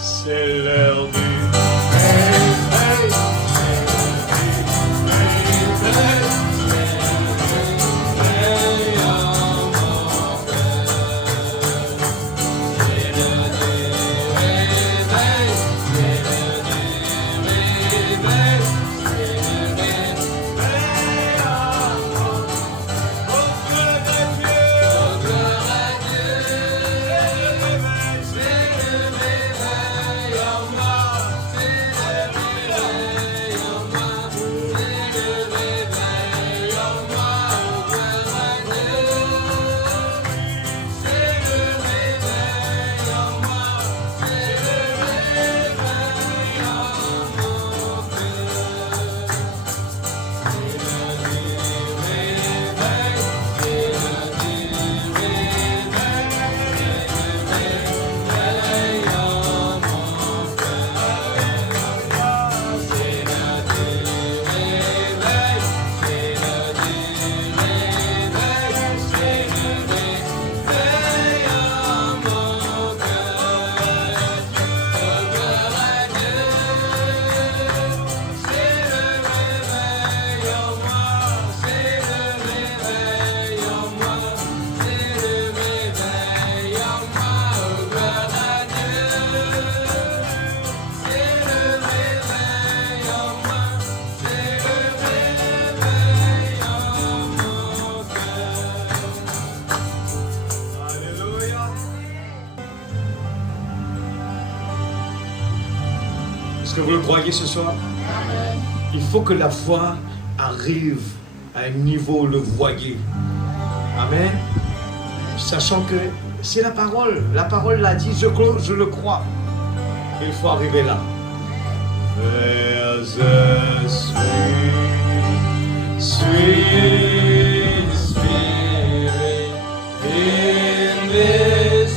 C'est l'heure du réveil. Est-ce que vous le croyez ce soir? Il faut que la foi arrive à un niveau où le voyer. Amen. Sachant que c'est la parole. La parole l'a dit, je le crois. Il faut arriver là. There's a sweet, sweet spirit in this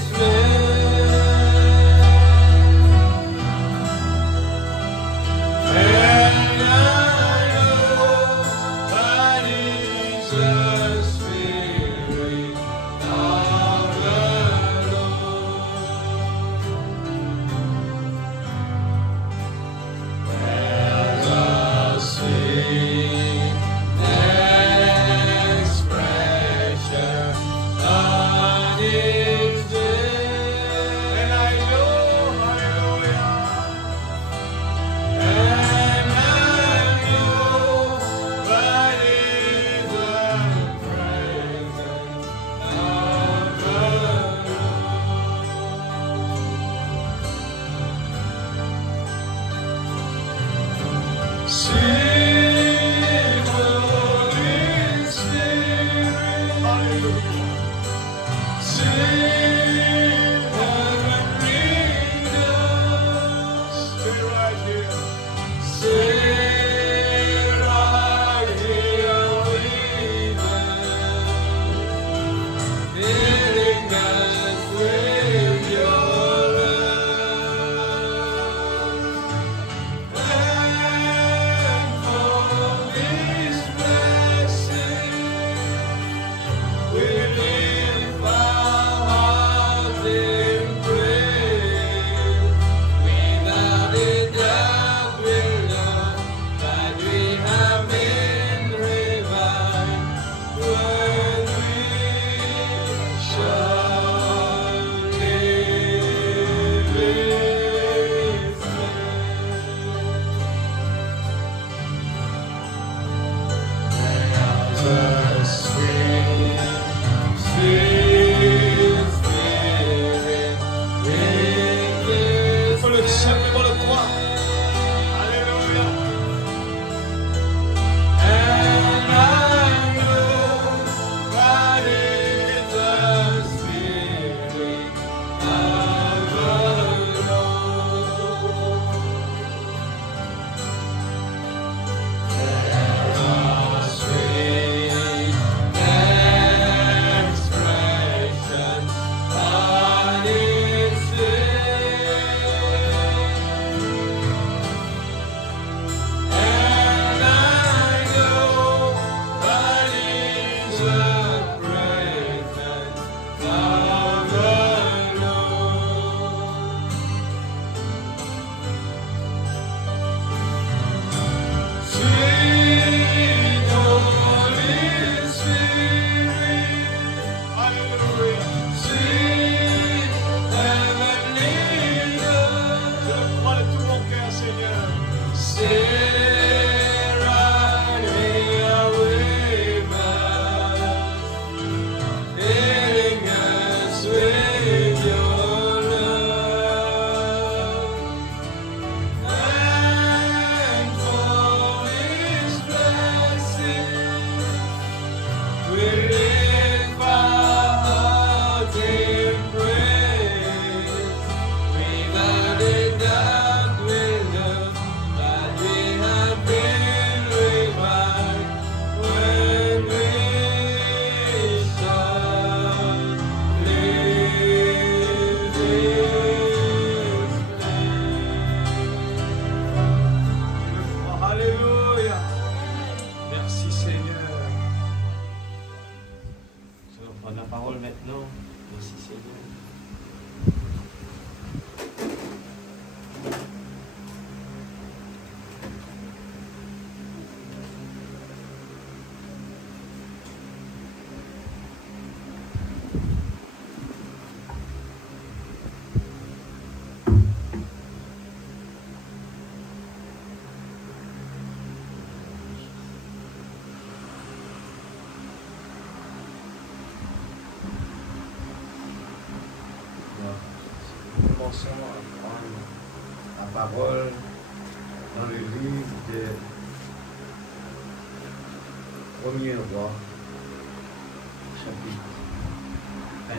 expression on its commençons à prendre la parole dans le livre de 1er Roi, chapitre 22.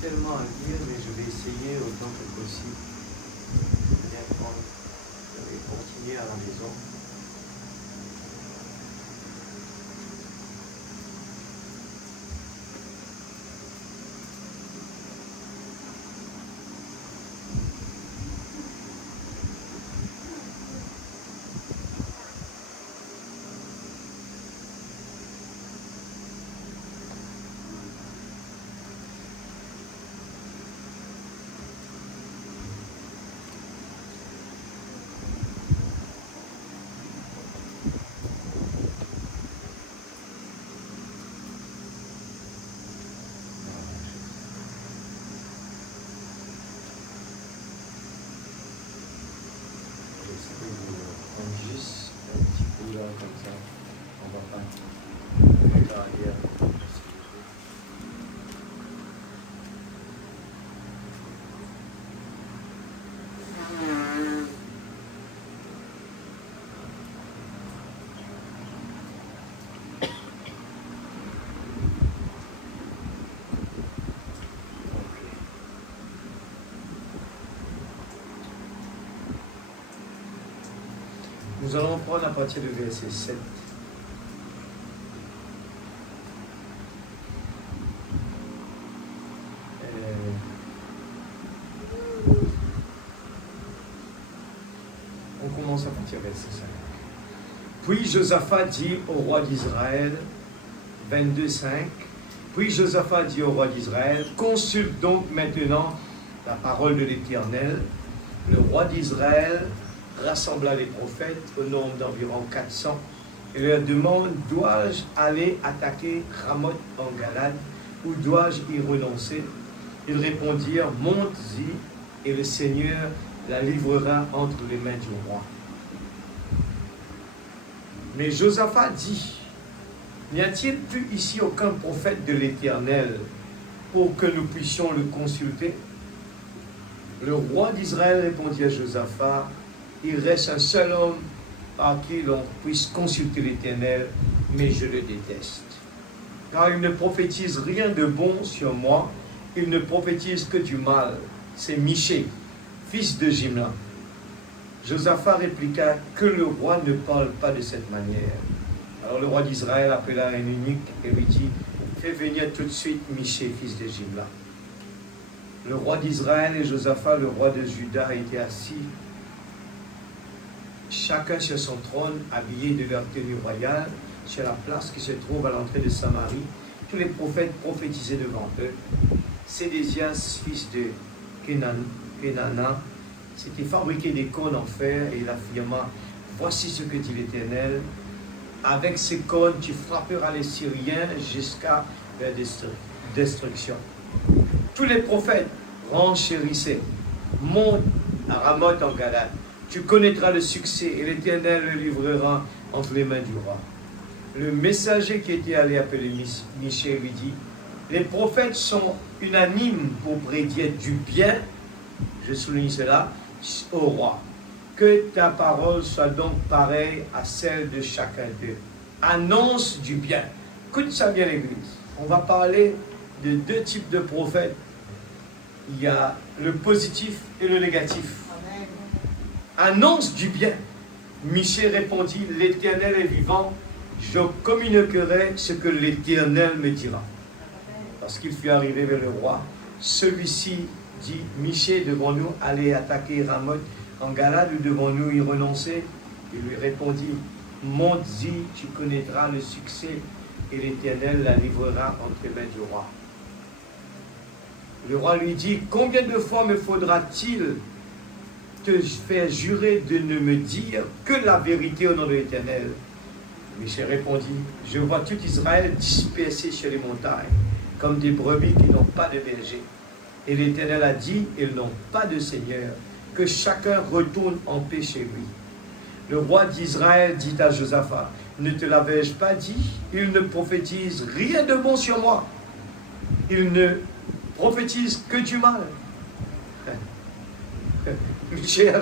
Tellement à lire, mais je vais essayer autant que possible de bien prendre. Je vais continuer à la maison. Juste un petit peu là, comme ça, on va pas mettre à lire. Nous allons prendre à partir du verset 7. On commence à partir du verset 5. Puis Josaphat dit au roi d'Israël, 22,5. Puis Josaphat dit au roi d'Israël, consulte donc maintenant la parole de l'Éternel. Le roi d'Israël rassembla les prophètes au nombre d'environ 400 et leur demande, dois-je aller attaquer Ramoth en Galade ou dois-je y renoncer? Ils répondirent, monte-y et le Seigneur la livrera entre les mains du roi. Mais Josaphat dit, n'y a-t-il plus ici aucun prophète de l'Éternel pour que nous puissions le consulter? Le roi d'Israël répondit à Josaphat, il reste un seul homme par qui l'on puisse consulter l'Éternel, mais je le déteste. Car il ne prophétise rien de bon sur moi, il ne prophétise que du mal. C'est Michée, fils de Jimla. Josaphat répliqua, que le roi ne parle pas de cette manière. Alors le roi d'Israël appela un eunuque et lui dit, fais venir tout de suite Michée, fils de Jimla. Le roi d'Israël et Josaphat, le roi de Juda, étaient assis chacun sur son trône, habillé de leur tenue royale, sur la place qui se trouve à l'entrée de Samarie. Tous les prophètes prophétisaient devant eux. Sédécias, fils de Kenana, s'était fabriqué des cônes en fer et il affirma, voici ce que dit l'Éternel, avec ces cônes tu frapperas les Syriens jusqu'à leur destruction. Tous les prophètes renchérissaient, monte à Ramoth en Galade. Tu connaîtras le succès et l'Éternel le livrera entre les mains du roi. Le messager qui était allé appeler Michée lui dit, les prophètes sont unanimes pour prédire du bien, je souligne cela, au roi. Que ta parole soit donc pareille à celle de chacun d'eux. Annonce du bien. Écoute ça bien l'Église. On va parler de deux types de prophètes. Il y a le positif et le négatif. Annonce du bien. Michée répondit, l'Éternel est vivant, je communiquerai ce que l'Éternel me dira. Lorsqu'il fut arrivé vers le roi, celui-ci dit, Michée, devons-nous aller attaquer Ramoth en Galade ou devons-nous y renoncer? Il lui répondit, monte-y, tu connaîtras le succès et l'Éternel la livrera entre les mains du roi. Le roi lui dit, combien de fois me faudra-t-il te faire jurer de ne me dire que la vérité au nom de l'Éternel? Michée répondit, je vois tout Israël dispersé sur les montagnes, comme des brebis qui n'ont pas de berger. Et l'Éternel a dit, ils n'ont pas de Seigneur, que chacun retourne en paix chez lui. Le roi d'Israël dit à Josaphat, ne te l'avais-je pas dit? Il ne prophétise rien de bon sur moi. Il ne prophétise que du mal. Michée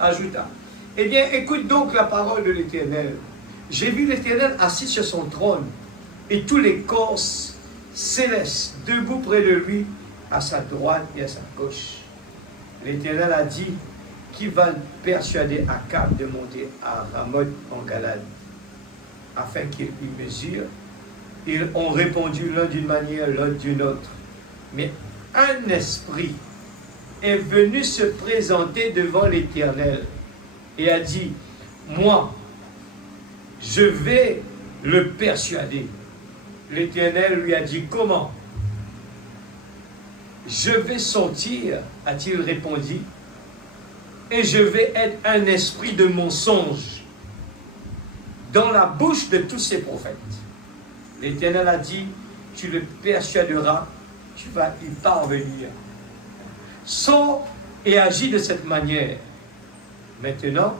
ajouta, eh bien, écoute donc la parole de l'Éternel. J'ai vu l'Éternel assis sur son trône, et tous les corps célestes debout près de lui, à sa droite et à sa gauche. L'Éternel a dit, qui va persuader Akab de monter à Ramoth en Galade, afin qu'il y mesure? Ils ont répondu l'un d'une manière, l'autre d'une autre. Mais un esprit est venu se présenter devant l'Éternel et a dit, moi, je vais le persuader. L'Éternel lui a dit, comment? Je vais sortir, a-t-il répondu, et je vais être un esprit de mensonge dans la bouche de tous ces prophètes. L'Éternel a dit, tu le persuaderas, tu vas y parvenir. Sors et agis de cette manière. Maintenant,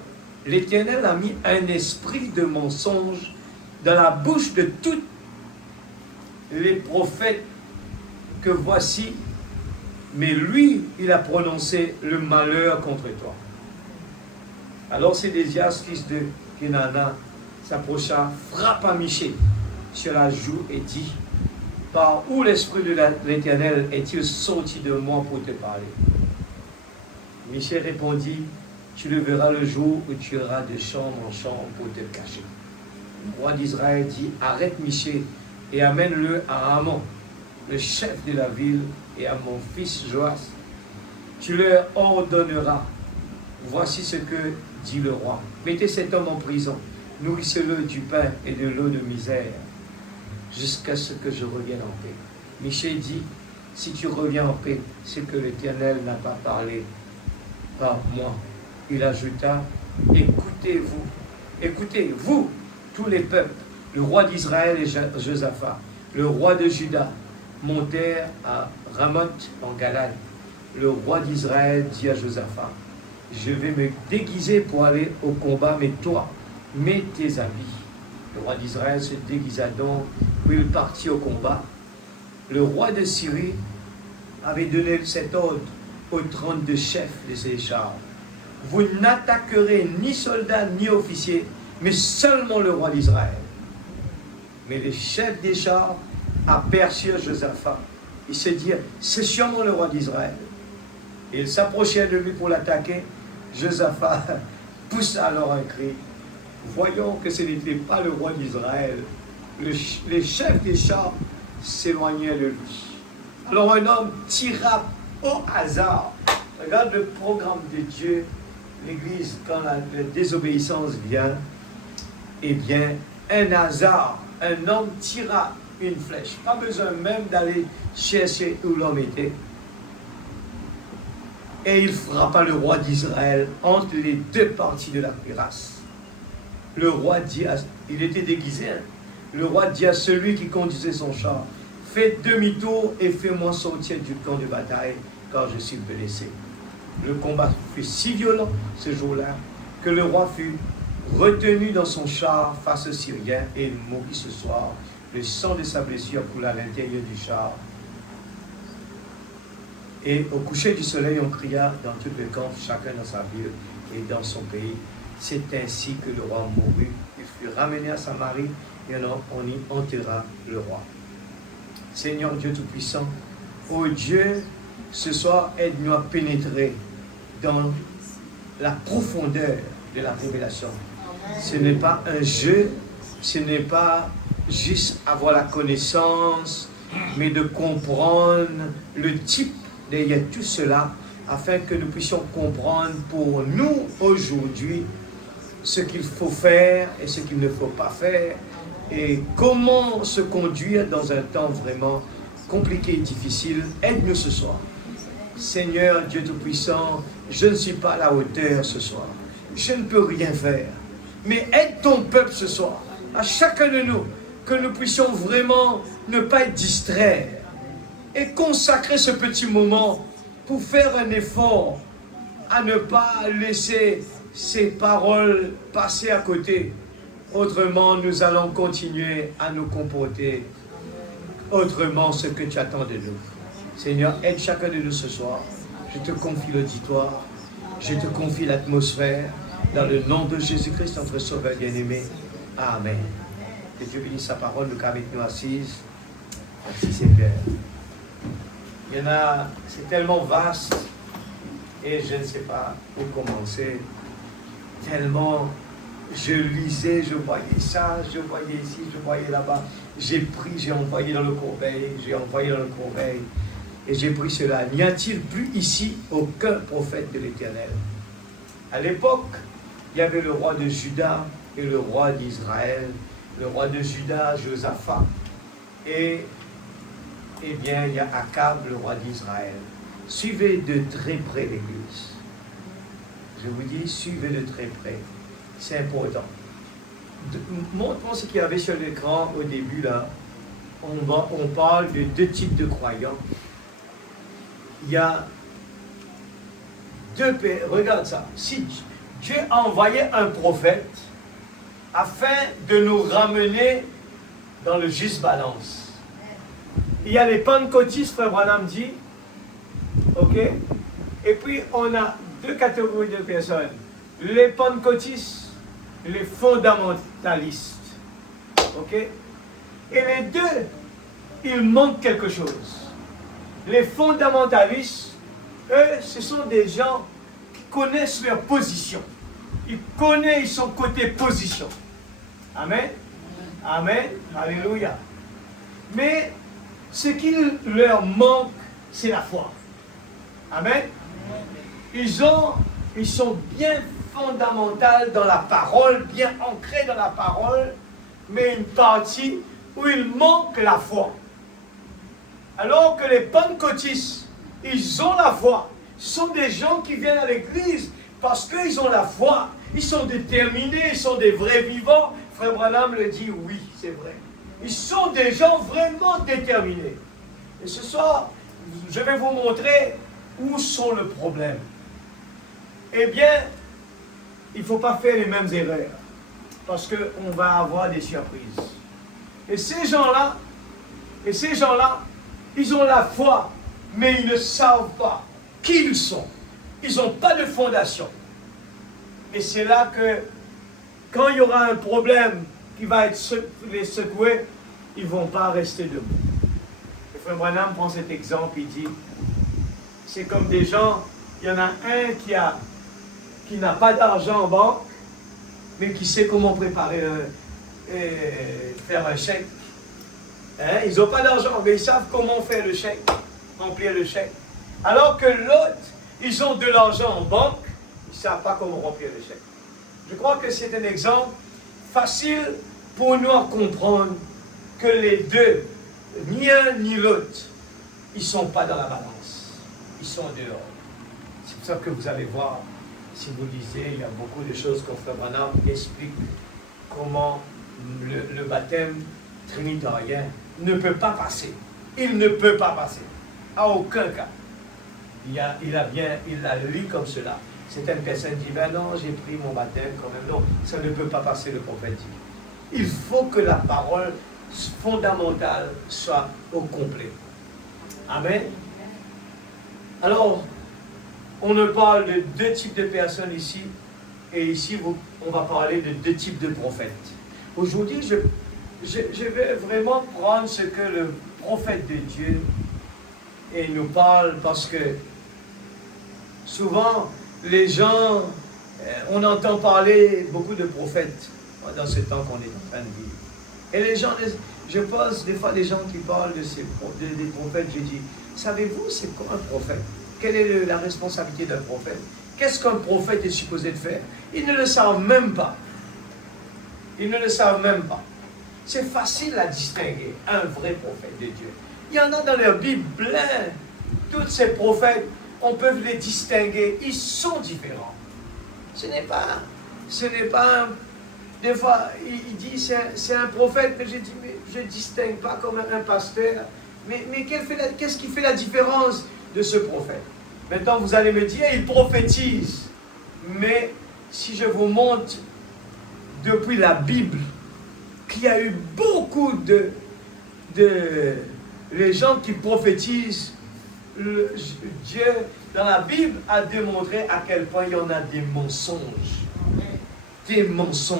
l'Éternel a mis un esprit de mensonge dans la bouche de tous les prophètes que voici, mais lui, il a prononcé le malheur contre toi. Alors Sédécias, fils de Kenana, s'approcha, frappa Michée sur la joue et dit, par où l'esprit de l'Éternel est-il sorti de moi pour te parler? Michée répondit, tu le verras le jour où tu iras de chambre en chambre pour te cacher. Le roi d'Israël dit, arrête Michée et amène-le à Amon, le chef de la ville, et à mon fils Joas. Tu leur ordonneras, voici ce que dit le roi. Mettez cet homme en prison, nourrissez-le du pain et de l'eau de misère, jusqu'à ce que je revienne en paix. Michée dit, si tu reviens en paix, c'est que l'Éternel n'a pas parlé par moi. Il ajouta, écoutez, vous, tous les peuples, le roi d'Israël et Josaphat, le roi de Juda, montèrent à Ramoth en Galade. Le roi d'Israël dit à Josaphat, je vais me déguiser pour aller au combat, mais toi, mets tes habits. Le roi d'Israël se déguisa donc, puis il partit au combat. Le roi de Syrie avait donné cet ordre aux 32 chefs de ses chars. Vous n'attaquerez ni soldats ni officiers, mais seulement le roi d'Israël. Mais les chefs des chars aperçurent Josaphat. Ils se dirent, c'est sûrement le roi d'Israël. Et ils s'approchèrent de lui pour l'attaquer. Josaphat poussa alors un cri. Voyons que ce n'était pas le roi d'Israël. Les chefs des chars s'éloignèrent de lui. Alors un homme tira au hasard. Regarde le programme de Dieu. L'Église, quand la désobéissance vient, eh bien, un hasard, un homme tira une flèche. Pas besoin même d'aller chercher où l'homme était. Et il frappa le roi d'Israël entre les deux parties de la cuirasse. Le roi dit, il était déguisé, hein? Le roi dit à celui qui conduisait son char, fais demi-tour et fais-moi sortir du camp de bataille, car je suis blessé. Le combat fut si violent ce jour-là que le roi fut retenu dans son char face aux Syriens et il mourut ce soir. Le sang de sa blessure coula à l'intérieur du char. Et au coucher du soleil, on cria dans tout le camp, chacun dans sa ville et dans son pays. C'est ainsi que le roi mourut. Il fut ramené à Samarie et on y enterra le roi. Seigneur Dieu Tout-Puissant, ô Dieu, ce soir, aide-nous à pénétrer dans la profondeur de la révélation. Ce n'est pas un jeu, ce n'est pas juste avoir la connaissance, mais de comprendre le type derrière tout cela, afin que nous puissions comprendre pour nous aujourd'hui ce qu'il faut faire et ce qu'il ne faut pas faire, et comment se conduire dans un temps vraiment compliqué et difficile. Aide-nous ce soir. Seigneur Dieu Tout-Puissant, je ne suis pas à la hauteur ce soir. Je ne peux rien faire. Mais aide ton peuple ce soir, à chacun de nous, que nous puissions vraiment ne pas être distraits et consacrer ce petit moment pour faire un effort à ne pas laisser ces paroles passer à côté. Autrement, nous allons continuer à nous comporter autrement ce que tu attends de nous. Seigneur, aide chacun de nous ce soir. Je te confie l'auditoire. Je te confie l'atmosphère. Dans le nom de Jésus-Christ, notre Sauveur bien-aimé. Amen. Que Dieu bénisse sa parole, nous avec nous assises. Merci Seigneur. Il y en a, c'est tellement vaste et je ne sais pas où commencer. Tellement, je lisais, je voyais ça, je voyais ici, je voyais là-bas. J'ai pris, j'ai envoyé dans le corbeil, et j'ai pris cela. N'y a-t-il plus ici aucun prophète de l'Éternel? À l'époque, il y avait le roi de Juda et le roi d'Israël. Le roi de Juda, Josaphat. Et bien, il y a Akab, le roi d'Israël. Suivez de très près l'Église. Je vous dis, suivez de très près. C'est important. Montre-moi ce qu'il y avait sur l'écran au début, là. On parle de deux types de croyants. Il y a deux pays. Regarde ça. Si Dieu a envoyé un prophète afin de nous ramener dans le juste balance. Il y a les pentecôtistes, Frère Branham dit, ok? Et puis on a deux catégories de personnes. Les pentecôtistes, les fondamentalistes. Ok? Et les deux, il manque quelque chose. Les fondamentalistes, eux, ce sont des gens qui connaissent leur position. Ils connaissent son côté position. Amen. Amen. Alléluia. Mais ce qui leur manque, c'est la foi. Amen. Ils sont bien fondamentaux dans la parole, bien ancrés dans la parole, mais une partie où il manque la foi. Alors que les pentecôtistes, ils ont la foi. Ce sont des gens qui viennent à l'église parce qu'ils ont la foi. Ils sont déterminés, ils sont des vrais vivants. Frère Branham le dit, oui, c'est vrai. Ils sont des gens vraiment déterminés. Et ce soir, je vais vous montrer où sont le problème. Eh bien, il ne faut pas faire les mêmes erreurs. Parce qu'on va avoir des surprises. Et ces gens-là, ils ont la foi, mais ils ne savent pas qui ils sont. Ils n'ont pas de fondation. Et c'est là que, quand il y aura un problème qui va les secouer, ils ne vont pas rester debout. Le frère Branham prend cet exemple, il dit, c'est comme des gens, il y en a un qui n'a pas d'argent en banque, mais qui sait comment préparer, faire un chèque. Hein? Ils n'ont pas d'argent, mais ils savent comment faire le chèque, remplir le chèque. Alors que l'autre, ils ont de l'argent en banque, ils ne savent pas comment remplir le chèque. Je crois que c'est un exemple facile pour nous à comprendre que les deux, ni un ni l'autre, ils ne sont pas dans la balance. Ils sont dehors. C'est pour ça que vous allez voir, si vous lisez, il y a beaucoup de choses que Frère Branham explique comment le baptême trinitaire ne peut pas passer. Il ne peut pas passer. À aucun cas. Il a lu comme cela. Certaines personnes disent, ben non, j'ai pris mon baptême quand même. Non, ça ne peut pas passer le prophète. Il faut que la parole fondamentale soit au complet. Amen. Alors, on ne parle de deux types de personnes ici, et ici, on va parler de deux types de prophètes. Aujourd'hui, je vais vraiment prendre ce que le prophète de Dieu nous parle, parce que souvent, les gens, on entend parler beaucoup de prophètes dans ce temps qu'on est en train de vivre. Et les gens, je pose des fois des gens qui parlent des prophètes, je dis, savez-vous c'est quoi un prophète? Quelle est la responsabilité d'un prophète? Qu'est-ce qu'un prophète est supposé de faire? Ils ne le savent même pas. Ils ne le savent même pas. C'est facile à distinguer un vrai prophète de Dieu. Il y en a dans leur Bible plein. Tous ces prophètes, on peut les distinguer. Ils sont différents. Ce n'est pas des fois, il dit c'est un prophète, mais je dis, mais je ne distingue pas comme un pasteur. Mais qu'est-ce qui fait la différence de ce prophète? Maintenant, vous allez me dire, il prophétise. Mais si je vous montre depuis la Bible qu'il y a eu beaucoup de les gens qui prophétisent, Dieu, dans la Bible, a démontré à quel point il y en a des mensonges. Des mensonges.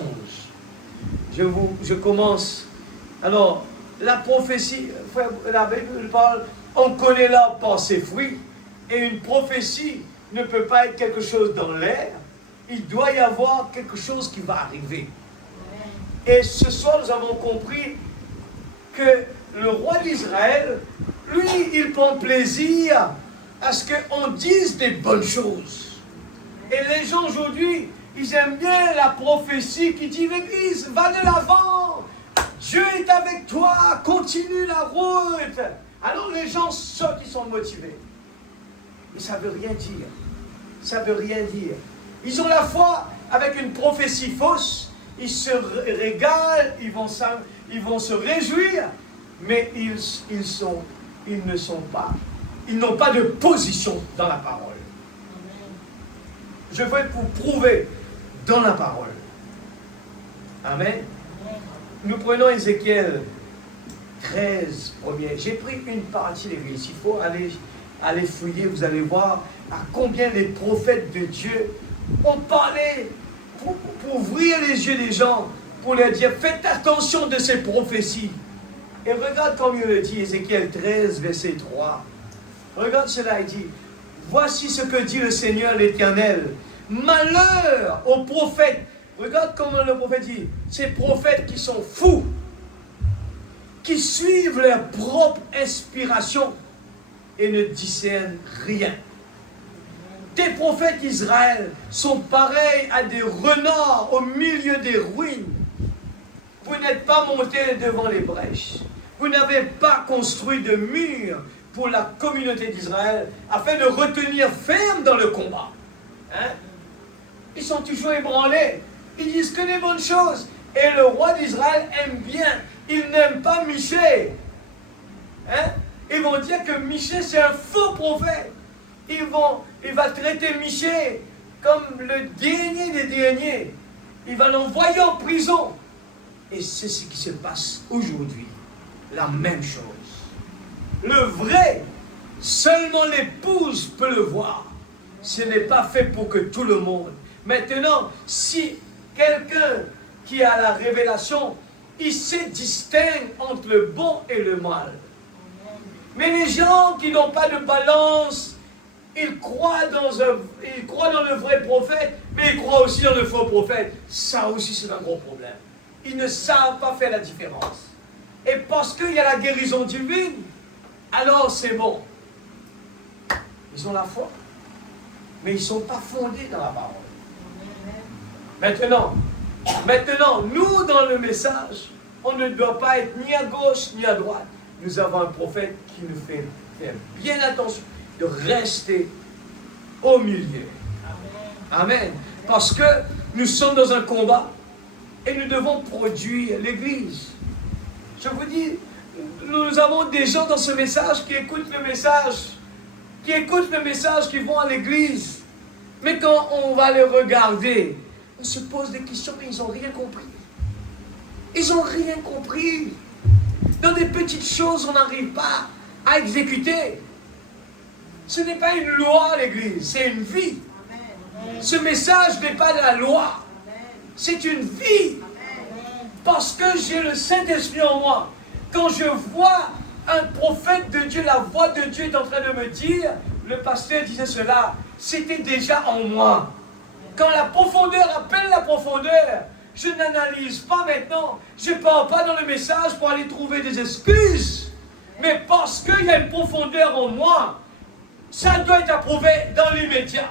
Je commence. Alors, la prophétie, la Bible parle, on connaît l'arbre par ses fruits, et une prophétie ne peut pas être quelque chose dans l'air, il doit y avoir quelque chose qui va arriver. Et ce soir, nous avons compris que le roi d'Israël, lui, il prend plaisir à ce qu'on dise des bonnes choses. Et les gens aujourd'hui, ils aiment bien la prophétie qui dit l'Église, va de l'avant, Dieu est avec toi, continue la route. Alors les gens sortent, ils sont motivés. Mais ça ne veut rien dire. Ça ne veut rien dire. Ils ont la foi avec une prophétie fausse, ils se régalent, ils vont se réjouir, mais ils n'ont pas de position dans la parole. Je vais vous prouver dans la parole. Amen. Nous prenons Ézéchiel 13, premier. J'ai pris une partie de l'Église. Il faut aller fouiller, vous allez voir à combien les prophètes de Dieu ont parlé pour ouvrir les yeux des gens, pour leur dire, faites attention de ces prophéties. Et regarde comme il le dit, Ézéchiel 13, verset 3. Regarde cela, il dit, voici ce que dit le Seigneur l'Éternel. Malheur aux prophètes. Regarde comment le prophète dit, ces prophètes qui sont fous, qui suivent leur propre inspiration et ne discernent rien. Tes prophètes d'Israël sont pareils à des renards au milieu des ruines. Vous n'êtes pas montés devant les brèches. Vous n'avez pas construit de murs pour la communauté d'Israël afin de retenir ferme dans le combat. Hein? Ils sont toujours ébranlés. Ils disent que des bonnes choses. Et le roi d'Israël aime bien. Il n'aime pas Michée. Hein? Ils vont dire que Michée c'est un faux prophète. Il va traiter Michée comme le dernier des derniers. Il va l'envoyer en prison. Et c'est ce qui se passe aujourd'hui. La même chose. Le vrai, seulement l'épouse peut le voir. Ce n'est pas fait pour que tout le monde. Maintenant, si quelqu'un qui a la révélation, il se distingue entre le bon et le mal. Mais les gens qui n'ont pas de balance, ils croient dans le vrai prophète, mais ils croient aussi dans le faux prophète. Ça aussi, c'est un gros problème. Ils ne savent pas faire la différence. Et parce qu'il y a la guérison divine, alors c'est bon. Ils ont la foi, mais ils ne sont pas fondés dans la parole. Maintenant, nous, dans le message, on ne doit pas être ni à gauche ni à droite. Nous avons un prophète qui nous fait faire bien attention de rester au milieu. Amen. Parce que nous sommes dans un combat et nous devons produire l'Église. Je vous dis, nous avons des gens dans ce message qui écoutent le message, qui vont à l'Église. Mais quand on va les regarder, on se pose des questions, mais ils n'ont rien compris. Ils n'ont rien compris. Dans des petites choses, on n'arrive pas à exécuter. Ce n'est pas une loi, l'Église, c'est une vie. Ce message n'est pas de la loi, c'est une vie. Parce que j'ai le Saint-Esprit en moi. Quand je vois un prophète de Dieu, la voix de Dieu est en train de me dire, le pasteur disait cela, c'était déjà en moi. Quand la profondeur appelle la profondeur, je n'analyse pas maintenant, je ne pars pas dans le message pour aller trouver des excuses, mais parce qu'il y a une profondeur en moi, ça doit être approuvé dans l'immédiat.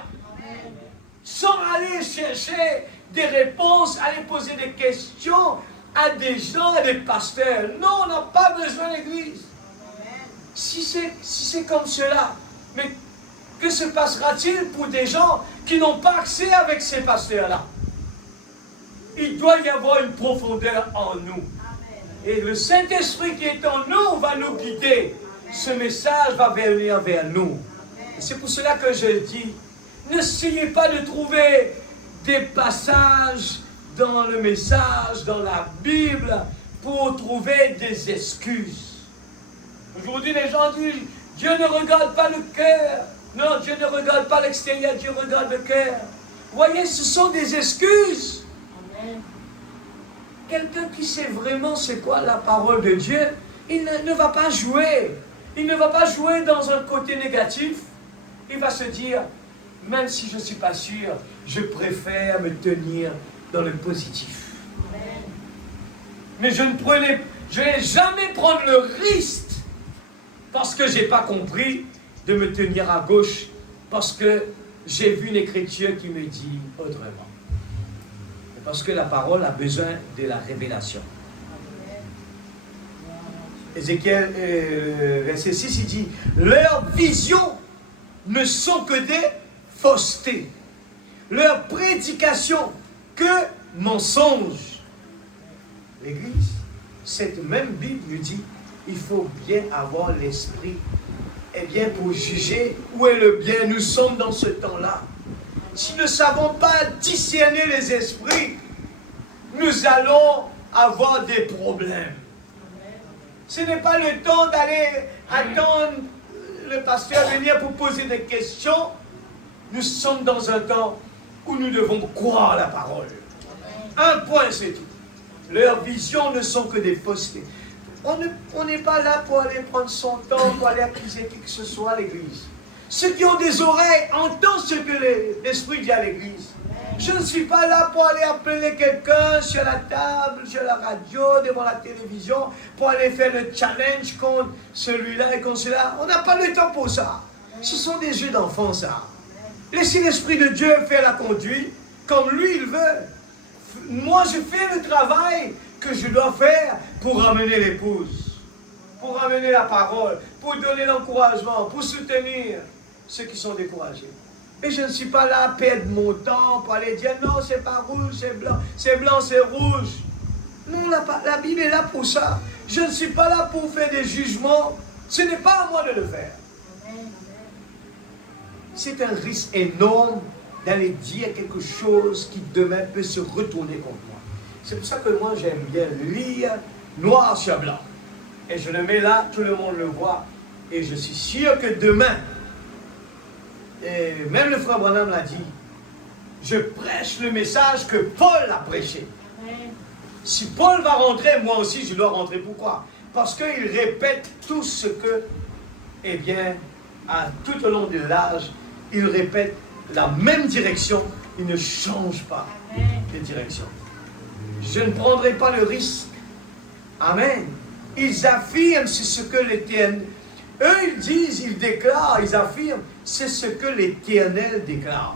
Sans aller chercher des réponses, aller poser des questions à des gens, à des pasteurs. Non, on n'a pas besoin d'église. Si c'est comme cela, mais que se passera-t-il pour des gens qui n'ont pas accès avec ces pasteurs-là? Il doit y avoir une profondeur en nous. Et le Saint-Esprit qui est en nous va nous guider. Ce message va venir vers nous. Et c'est pour cela que je dis, n'essayez pas de trouver des passages dans le message, dans la Bible, pour trouver des excuses. Aujourd'hui, les gens disent, Dieu ne regarde pas le cœur. Non, Dieu ne regarde pas l'extérieur, Dieu regarde le cœur. Vous voyez, ce sont des excuses. Amen. Quelqu'un qui sait vraiment c'est quoi la parole de Dieu, il ne va pas jouer. Il ne va pas jouer dans un côté négatif. Il va se dire, même si je ne suis pas sûr, je préfère me tenir dans le positif. Amen. Mais je ne vais jamais prendre le risque, parce que je n'ai pas compris, de me tenir à gauche, parce que j'ai vu une écriture qui me dit autrement. Parce que la parole a besoin de la révélation. Ézéchiel, verset 6, il dit, leurs visions ne sont que des faussetés. Leurs prédications que mensonges. L'Église, cette même Bible nous dit, il faut bien avoir l'esprit. Eh bien, pour juger où est le bien, nous sommes dans ce temps-là. Si nous ne savons pas discerner les esprits, nous allons avoir des problèmes. Ce n'est pas le temps d'aller attendre le pasteur venir pour poser des questions. Nous sommes dans un temps où nous devons croire la parole. Un point, c'est tout. Leurs visions ne sont que des faussetés. On n'est pas là pour aller prendre son temps, pour aller accuser qui que ce soit à l'église. Ceux qui ont des oreilles entendent ce que l'Esprit dit à l'église. Je ne suis pas là pour aller appeler quelqu'un sur la table, sur la radio, devant la télévision, pour aller faire le challenge contre celui-là et contre celui-là. On n'a pas le temps pour ça. Ce sont des jeux d'enfants, ça. Laissez l'Esprit de Dieu faire la conduite comme lui, il veut. Moi, je fais le travail que je dois faire pour ramener l'épouse, pour ramener la parole, pour donner l'encouragement, pour soutenir ceux qui sont découragés. Et je ne suis pas là à perdre mon temps pour aller dire non, c'est pas rouge, c'est blanc, c'est rouge. Non, la Bible est là pour ça. Je ne suis pas là pour faire des jugements. Ce n'est pas à moi de le faire. C'est un risque énorme d'aller dire quelque chose qui demain peut se retourner contre moi. C'est pour ça que moi j'aime bien lire noir sur blanc. Et je le mets là, tout le monde le voit. Et je suis sûr que demain, et même le frère Branham l'a dit, je prêche le message que Paul a prêché. Si Paul va rentrer, moi aussi je dois rentrer. Pourquoi? Parce qu'il répète tout ce que, eh bien, tout au long de l'âge, il répète la même direction, il ne change pas de direction. Je ne prendrai pas le risque. Amen. Ils affirment, c'est ce que l'Éternel... Eux, ils disent, ils déclarent, ils affirment, c'est ce que l'Éternel déclare.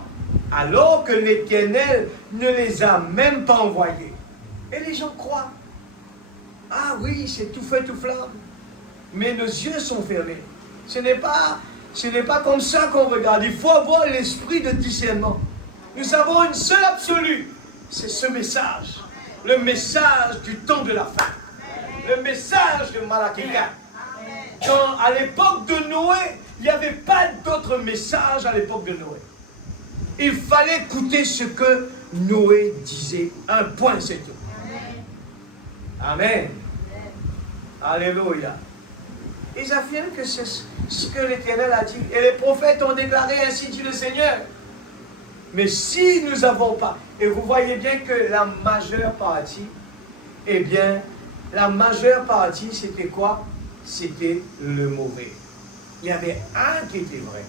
Alors que l'Éternel ne les a même pas envoyés. Et les gens croient. Ah oui, c'est tout feu, tout flamme. Mais nos yeux sont fermés. Ce n'est pas comme ça qu'on regarde. Il faut avoir l'esprit de discernement. Nous avons une seule absolue. C'est ce message. Le message du temps de la fin. Le message de Malachi 4. À l'époque de Noé, il n'y avait pas d'autre message à l'époque de Noé. Il fallait écouter ce que Noé disait. Un point, c'est tout. Amen. Alléluia. Ils affirment que c'est ce que l'Éternel a dit. Et les prophètes ont déclaré ainsi dit le Seigneur. Mais si nous n'avons pas, et vous voyez bien que la majeure partie, eh bien, la majeure partie, c'était quoi? C'était le mauvais. Il y avait un qui était vrai.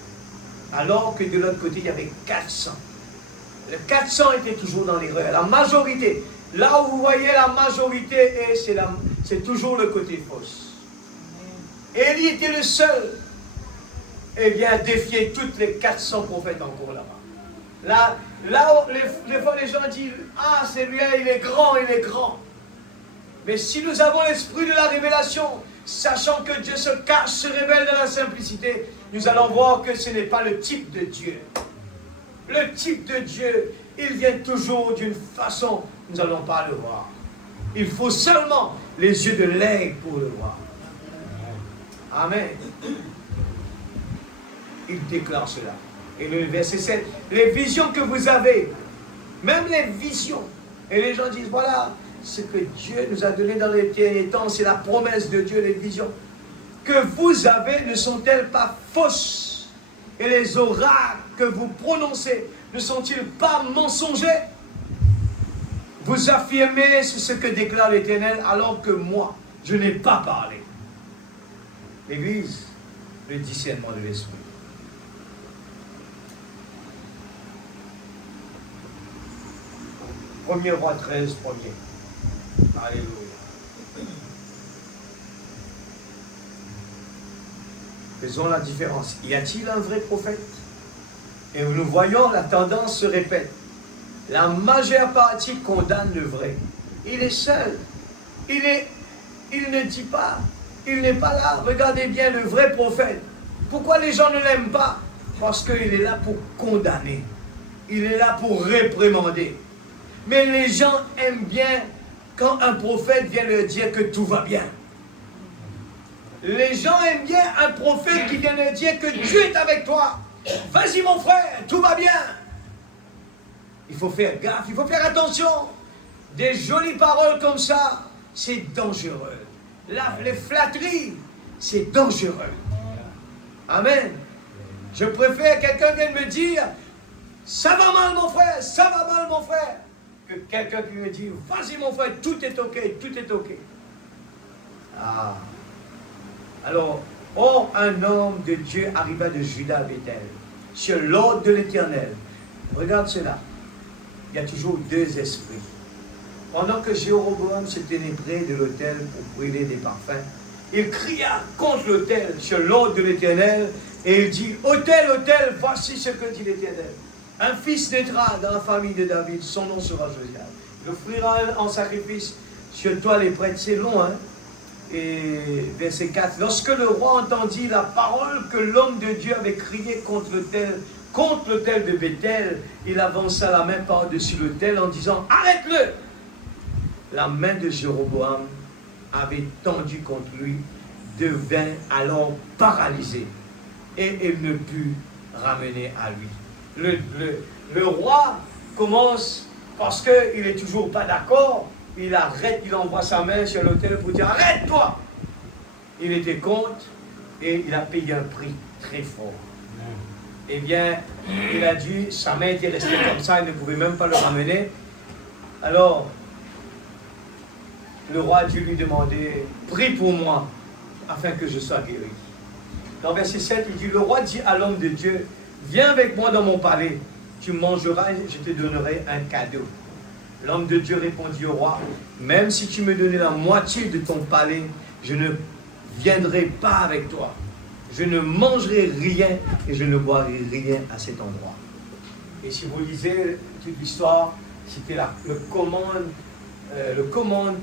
Alors que de l'autre côté, il y avait 400. Le 400 était toujours dans l'erreur. La majorité, là où vous voyez la majorité, c'est toujours le côté fausse. Élie était le seul, eh bien, à défier toutes les 400 prophètes encore là-bas. Là où les fois les gens disent, ah, celui-là, il est grand, il est grand. Mais si nous avons l'esprit de la révélation, sachant que Dieu se cache, se révèle dans la simplicité, nous allons voir que ce n'est pas le type de Dieu. Le type de Dieu, il vient toujours d'une façon, nous n'allons pas le voir. Il faut seulement les yeux de l'aigle pour le voir. Amen. il déclare cela. Et le verset 7, les visions que vous avez, même les visions, et les gens disent, voilà, ce que Dieu nous a donné dans les derniers temps, c'est la promesse de Dieu, les visions que vous avez ne sont-elles pas fausses? Et les oracles que vous prononcez ne sont-ils pas mensongers? Vous affirmez ce que déclare l'Éternel, alors que moi, je n'ai pas parlé. L'Église, le discernement de l'Esprit. Premier roi 13, premier. Alléluia. Faisons la différence. Y a-t-il un vrai prophète? Et nous voyons, la tendance se répète. La majeure partie condamne le vrai. Il est seul. Il ne dit pas. Il n'est pas là. Regardez bien le vrai prophète. Pourquoi les gens ne l'aiment pas? Parce qu'il est là pour condamner. Il est là pour réprimander. Mais les gens aiment bien quand un prophète vient leur dire que tout va bien. Les gens aiment bien un prophète qui vient leur dire que Dieu est avec toi. Vas-y mon frère, tout va bien. Il faut faire gaffe, il faut faire attention. Des jolies paroles comme ça, c'est dangereux. Les flatteries, c'est dangereux. Amen. Je préfère que quelqu'un vienne me dire, ça va mal mon frère, ça va mal mon frère, que quelqu'un qui me dit, vas-y mon frère, tout est ok, tout est ok. Ah. Alors, or un homme de Dieu arriva de Juda à Bethel, sur l'ordre de l'Éternel. Regarde cela. Il y a toujours deux esprits. Pendant que Jéroboam se ténébrait de l'autel pour brûler des parfums, il cria contre l'autel sur l'ordre de l'Éternel et il dit, autel, autel, voici ce que dit l'Éternel. Un fils naîtra dans la famille de David, son nom sera Josias. Il offrira en sacrifice sur toi les prêtres. C'est long, hein? Et verset 4. Lorsque le roi entendit la parole que l'homme de Dieu avait crié contre l'autel de Bethel, il avança la main par-dessus l'autel en disant, arrête-le! La main de Jéroboam avait tendu contre lui, devint alors paralysé et il ne put ramener à lui. Le roi commence, parce qu'il n'est toujours pas d'accord, il arrête, il envoie sa main sur l'autel pour dire arrête-toi. Il était contre et il a payé un prix très fort. Eh bien, il a dit, sa main était restée comme ça, il ne pouvait même pas le ramener. Alors, le roi a dû lui demander, prie pour moi, afin que je sois guéri. Dans verset 7, il dit, le roi dit à l'homme de Dieu, viens avec moi dans mon palais, tu mangeras et je te donnerai un cadeau. L'homme de Dieu répondit au roi, même si tu me donnais la moitié de ton palais, je ne viendrai pas avec toi. Je ne mangerai rien et je ne boirai rien à cet endroit. Et si vous lisez toute l'histoire, c'était le commande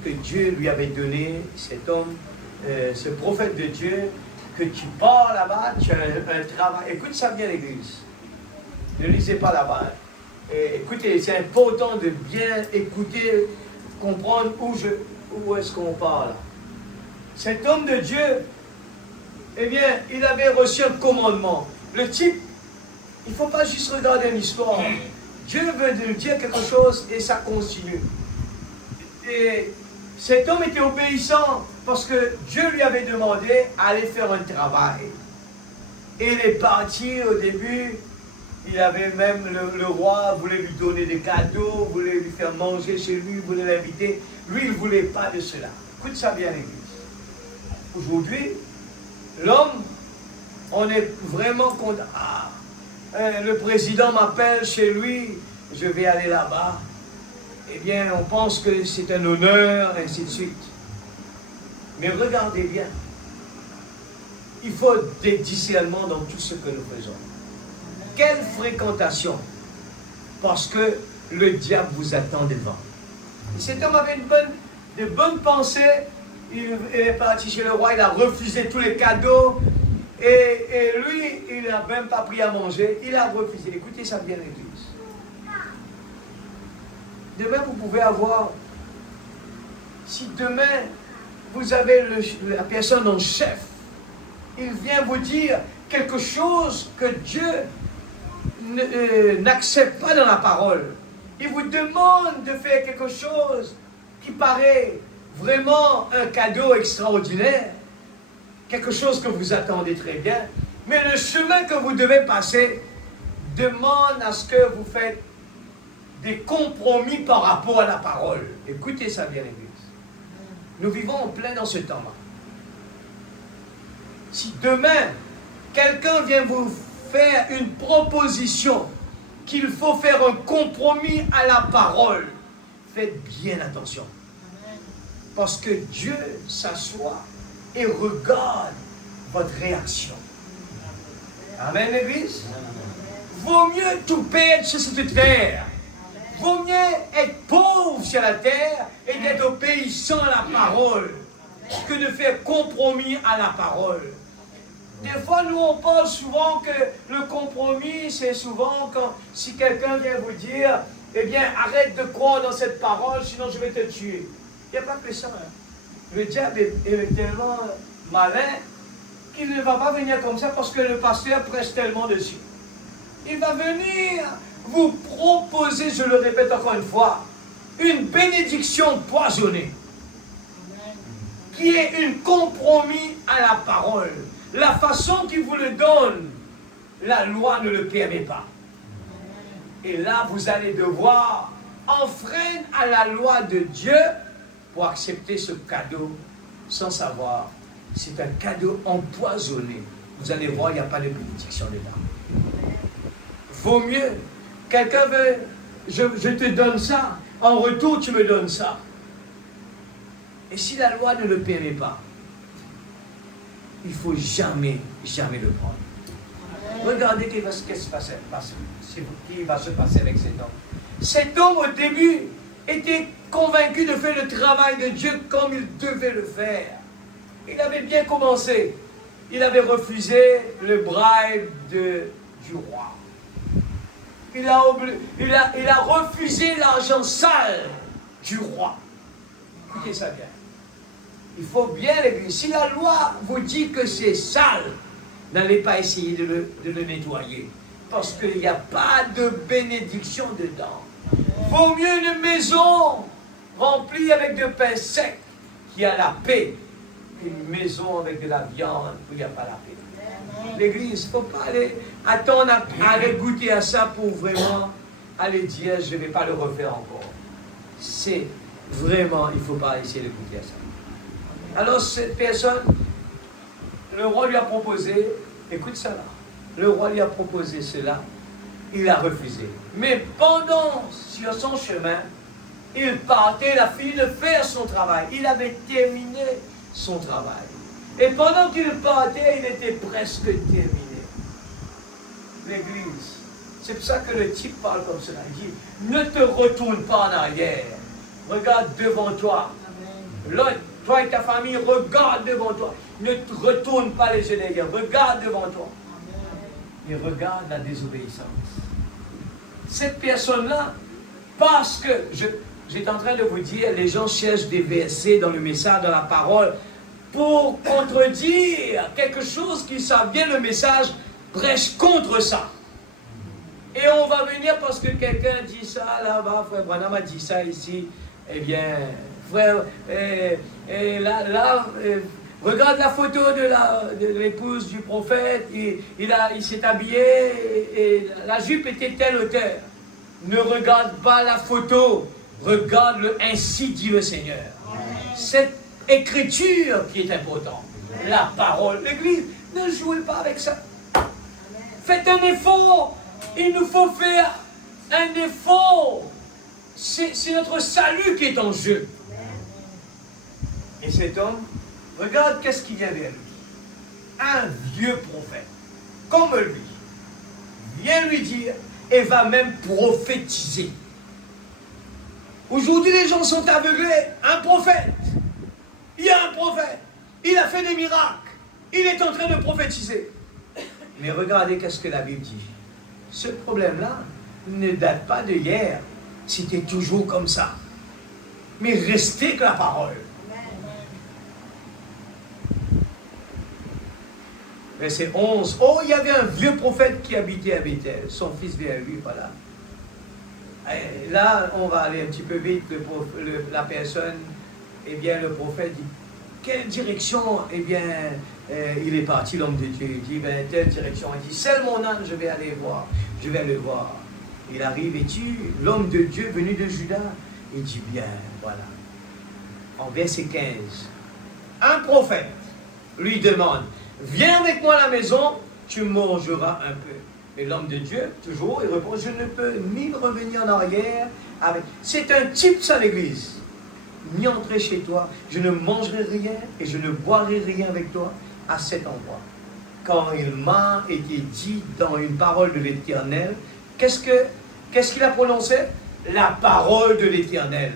que Dieu lui avait donné, cet homme, ce prophète de Dieu, que tu pars là-bas, tu as un travail. Écoute ça bien l'église. Ne lisez pas là-bas. Écoutez, c'est important de bien écouter, comprendre où est-ce qu'on parle. Cet homme de Dieu, eh bien, il avait reçu un commandement. Le type, il ne faut pas juste regarder une histoire. Dieu veut nous dire quelque chose et ça continue. Et cet homme était obéissant parce que Dieu lui avait demandé d'aller faire un travail. Et il est parti au début. Il avait même, le roi voulait lui donner des cadeaux, voulait lui faire manger chez lui, voulait l'inviter. Lui, il ne voulait pas de cela. Écoute ça bien, l'église. Aujourd'hui, l'homme, on est vraiment content. Ah, le président m'appelle chez lui, je vais aller là-bas. Eh bien, on pense que c'est un honneur, ainsi de suite. Mais regardez bien. Il faut des discernements dans tout ce que nous faisons. Quelle fréquentation? Parce que le diable vous attend devant. Cet homme avait de bonnes pensées. Il est parti chez le roi, il a refusé tous les cadeaux. Et lui, il n'a même pas pris à manger. Il a refusé. Écoutez ça bien, l'église. Demain, vous pouvez avoir... Si demain, vous avez la personne en chef, il vient vous dire quelque chose que Dieu n'accepte pas dans la parole. Il vous demande de faire quelque chose qui paraît vraiment un cadeau extraordinaire, quelque chose que vous attendez très bien, mais le chemin que vous devez passer demande à ce que vous faites des compromis par rapport à la parole. Écoutez ça bien, l'Église. Nous vivons en plein dans ce temps-là. Si demain, quelqu'un vient vous faire une proposition qu'il faut faire un compromis à la parole, faites bien attention. Parce que Dieu s'assoit et regarde votre réaction. Amen, l'Église. Vaut mieux tout perdre sur cette terre. Vaut mieux être pauvre sur la terre et d'être obéissant à la parole que de faire compromis à la parole. Des fois, nous, on pense souvent que le compromis, c'est souvent quand, si quelqu'un vient vous dire, eh bien, arrête de croire dans cette parole, sinon je vais te tuer. Il n'y a pas que ça. Hein. Le diable est tellement malin qu'il ne va pas venir comme ça parce que le pasteur prêche tellement dessus. Il va venir vous proposer, je le répète encore une fois, une bénédiction poisonnée, qui est un compromis à la parole. La façon qu'il vous le donne, la loi ne le permet pas. Et là, vous allez devoir enfreindre à la loi de Dieu pour accepter ce cadeau sans savoir. C'est un cadeau empoisonné. Vous allez voir, il n'y a pas de bénédiction dedans. Vaut mieux, quelqu'un veut, je te donne ça, en retour tu me donnes ça. Et si la loi ne le permet pas, il ne faut jamais, jamais le prendre. Regardez ce qui va se passer avec cet homme. Cet homme, au début, était convaincu de faire le travail de Dieu comme il devait le faire. Il avait bien commencé. Il avait refusé le bribe du roi. Il a refusé l'argent sale du roi. Écoutez ça bien. Il faut bien l'Église. Si la loi vous dit que c'est sale, n'allez pas essayer de le nettoyer. Parce qu'il n'y a pas de bénédiction dedans. Vaut mieux une maison remplie avec de pain sec qui a la paix qu'une maison avec de la viande où il n'y a pas la paix. L'Église, il ne faut pas attendre à aller goûter à ça pour vraiment aller dire je ne vais pas le refaire encore. C'est vraiment, il ne faut pas essayer de goûter à ça. Alors cette personne, le roi lui a proposé, écoute ça là, le roi lui a proposé cela, il a refusé. Mais pendant, sur son chemin, il partait, il a fini de faire son travail, il avait terminé son travail. Et pendant qu'il partait, il était presque terminé. L'Église, c'est pour ça que le type parle comme cela, il dit, ne te retourne pas en arrière, regarde devant toi. L'autre, toi et ta famille, regarde devant toi. Ne te retourne pas les yeux derrière. Regarde devant toi. Et regarde la désobéissance. Cette personne-là, parce que, j'étais en train de vous dire, les gens cherchent des versets dans le message, dans la parole, pour contredire quelque chose qui savent bien le message, prêche contre ça. Et on va venir parce que quelqu'un dit ça là-bas, frère Branham a dit ça ici, eh bien... Frère, regarde la photo de l'épouse du prophète, il s'est habillé et la jupe était telle hauteur. Ne regarde pas la photo, regarde-le, ainsi dit le Seigneur. Cette écriture qui est importante, la parole, l'Église, ne jouez pas avec ça. Faites un effort, il nous faut faire un effort. C'est notre salut qui est en jeu. Et cet homme, regarde qu'est-ce qui vient vers lui. Un vieux prophète, comme lui, vient lui dire et va même prophétiser. Aujourd'hui, les gens sont aveuglés. Un prophète, il y a un prophète, il a fait des miracles, il est en train de prophétiser. Mais regardez qu'est-ce que la Bible dit. Ce problème-là ne date pas de hier. C'était toujours comme ça. Mais restez que la parole. Verset 11. Oh, il y avait un vieux prophète qui habitait à Bethel. Son fils vient à lui, voilà. Et là, on va aller un petit peu vite. La personne, eh bien, le prophète dit, quelle direction, eh bien, il est parti, l'homme de Dieu. Il dit, ben, telle direction. Il dit, selle mon âne, je vais aller voir. Je vais aller voir. Il arrive et tue l'homme de Dieu venu de Juda. Il dit, bien, voilà. En verset 15, un prophète lui demande, viens avec moi à la maison, tu mangeras un peu. Et l'homme de Dieu, toujours, il répond, je ne peux ni revenir en arrière avec... C'est un type ça l'église. Ni entrer chez toi, je ne mangerai rien et je ne boirai rien avec toi à cet endroit. Quand il m'a été dit dans une parole de l'Éternel, qu'est-ce qu'il a prononcé? La parole de l'Éternel.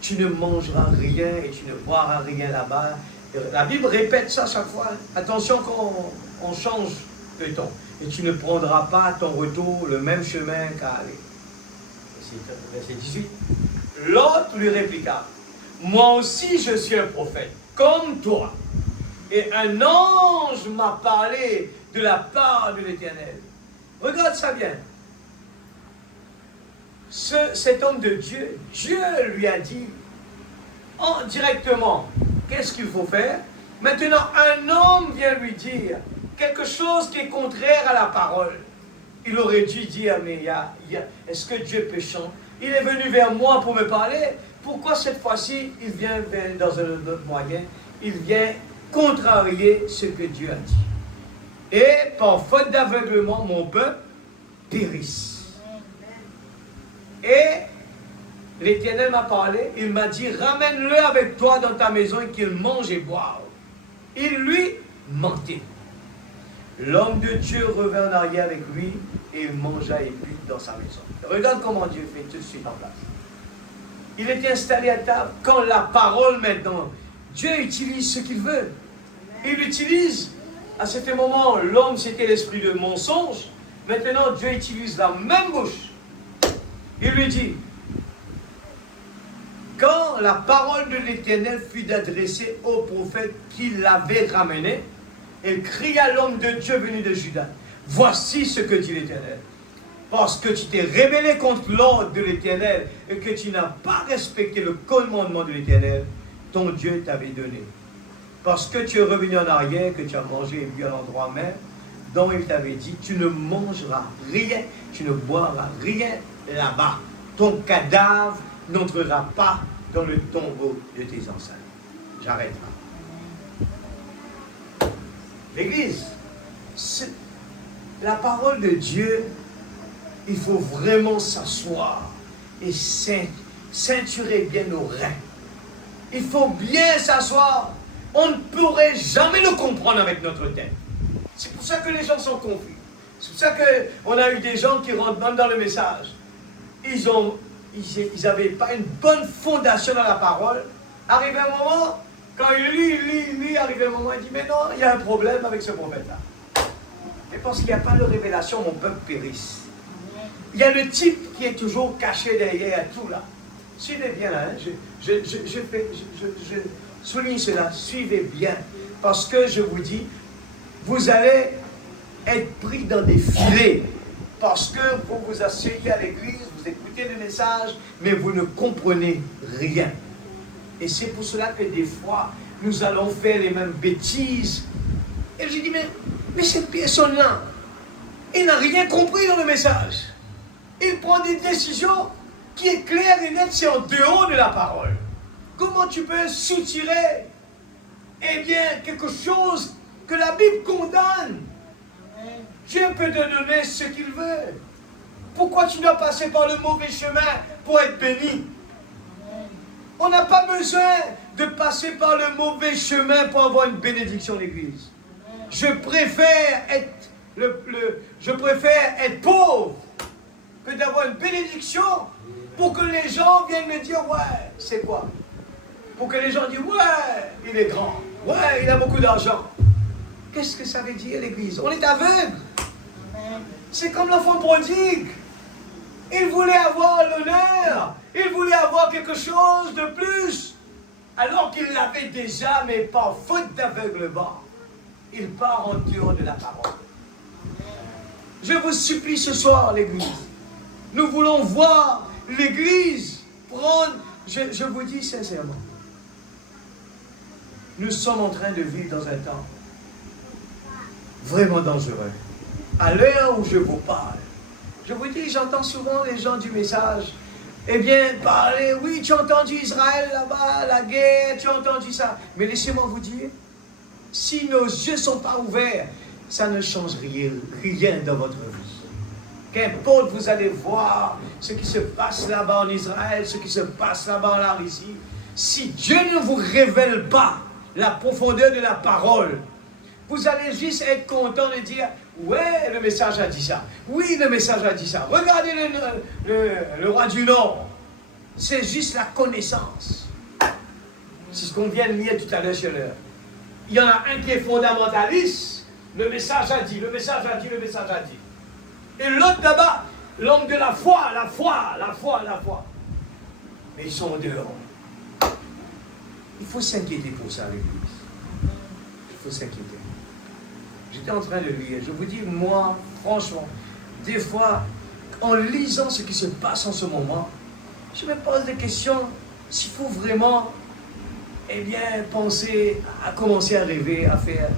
Tu ne mangeras rien et tu ne boiras rien là-bas. La Bible répète ça chaque fois. Attention quand on change de ton. Et tu ne prendras pas à ton retour le même chemin qu'à aller. Verset 18. L'autre lui répliqua, moi aussi je suis un prophète, comme toi. Et un ange m'a parlé de la part de l'Éternel. Regarde ça bien. Cet homme de Dieu, Dieu lui a dit directement, qu'est-ce qu'il faut faire? Maintenant, un homme vient lui dire quelque chose qui est contraire à la parole. Il aurait dû dire, mais est-ce que Dieu peut changer? Il est venu vers moi pour me parler. Pourquoi cette fois-ci, il vient dans un autre moyen? Il vient contrarier ce que Dieu a dit. Et par faute d'aveuglement, mon peuple périsse. Et l'Éternel m'a parlé, il m'a dit, ramène-le avec toi dans ta maison et qu'il mange et boive. Il lui mentait. L'homme de Dieu revint en arrière avec lui et il mangea et but dans sa maison. Regarde comment Dieu fait tout de suite en place. Il était installé à table. Quand la parole maintenant, Dieu utilise ce qu'il veut. Il utilise, à cet moment, l'homme c'était l'esprit de mensonge. Maintenant, Dieu utilise la même bouche. Il lui dit, quand la parole de l'Éternel fut adressée au prophète qui l'avait ramené, il cria à l'homme de Dieu venu de Juda, voici ce que dit l'Éternel. Parce que tu t'es rebellé contre l'ordre de l'Éternel et que tu n'as pas respecté le commandement de l'Éternel, ton Dieu t'avait donné. Parce que tu es revenu en arrière, que tu as mangé et bu à l'endroit même, dont il t'avait dit, tu ne mangeras rien, tu ne boiras rien là-bas. Ton cadavre n'entrera pas dans le tombeau de tes ancêtres. J'arrête là. L'Église, la parole de Dieu, il faut vraiment s'asseoir et ceinturer bien nos reins. Il faut bien s'asseoir. On ne pourrait jamais le comprendre avec notre tête. C'est pour ça que les gens sont confus. C'est pour ça qu'on a eu des gens qui rentrent même dans le message. Ils n'avaient pas une bonne fondation dans la parole. Arrivé un moment, quand il lit, arrivé un moment, il dit, mais non, il y a un problème avec ce prophète-là. Et parce qu'il n'y a pas de révélation, mon peuple périsse. Il y a le type qui est toujours caché derrière tout là. Suivez bien, hein? je souligne cela, suivez bien. Parce que je vous dis, vous allez être pris dans des filets. Parce que vous vous asseyez à l'église, vous écoutez le message, mais vous ne comprenez rien. Et c'est pour cela que des fois, nous allons faire les mêmes bêtises. Et je dis, mais cette personne-là, il n'a rien compris dans le message. Il prend des décisions qui est claires et nettes, c'est en dehors de la parole. Comment tu peux soutirer, eh bien, quelque chose que la Bible condamne? Dieu peut te donner ce qu'il veut. Pourquoi tu dois passer par le mauvais chemin pour être béni? On n'a pas besoin de passer par le mauvais chemin pour avoir une bénédiction d'église. Je préfère être pauvre que d'avoir une bénédiction pour que les gens viennent me dire, ouais, c'est quoi? Pour que les gens disent, ouais, il est grand, ouais, il a beaucoup d'argent. Qu'est-ce que ça veut dire l'église? On est aveugle. C'est comme l'enfant prodigue. Il voulait avoir l'honneur, il voulait avoir quelque chose de plus, alors qu'il l'avait déjà, mais par faute d'aveuglement. il part en dehors de la parole. Je vous supplie ce soir, l'Église. Nous voulons voir l'Église prendre, je vous dis sincèrement, nous sommes en train de vivre dans un temps vraiment dangereux. À l'heure où je vous parle, je vous dis, j'entends souvent les gens du message, eh bien, parler, oui, tu as entendu Israël là-bas, la guerre, tu as entendu ça. Mais laissez-moi vous dire, si nos yeux ne sont pas ouverts, ça ne change rien dans votre vie. Qu'importe, vous allez voir ce qui se passe là-bas en Israël, ce qui se passe là-bas en Russie. Si Dieu ne vous révèle pas la profondeur de la parole, vous allez juste être content de dire, ouais, le message a dit ça. Oui, le message a dit ça. Regardez le roi du Nord. C'est juste la connaissance. C'est ce qu'on vient de lire tout à l'heure chez l'heure. Il y en a un qui est fondamentaliste. Le message a dit, le message a dit, le message a dit. Et l'autre là-bas, l'homme de la foi, la foi, la foi, la foi. Mais ils sont en dehors. Il faut s'inquiéter pour ça, l'Église. Il faut s'inquiéter. J'étais en train de lire. Je vous dis, moi, franchement, des fois, en lisant ce qui se passe en ce moment, je me pose des questions s'il faut vraiment, eh bien, penser à commencer à rêver, à faire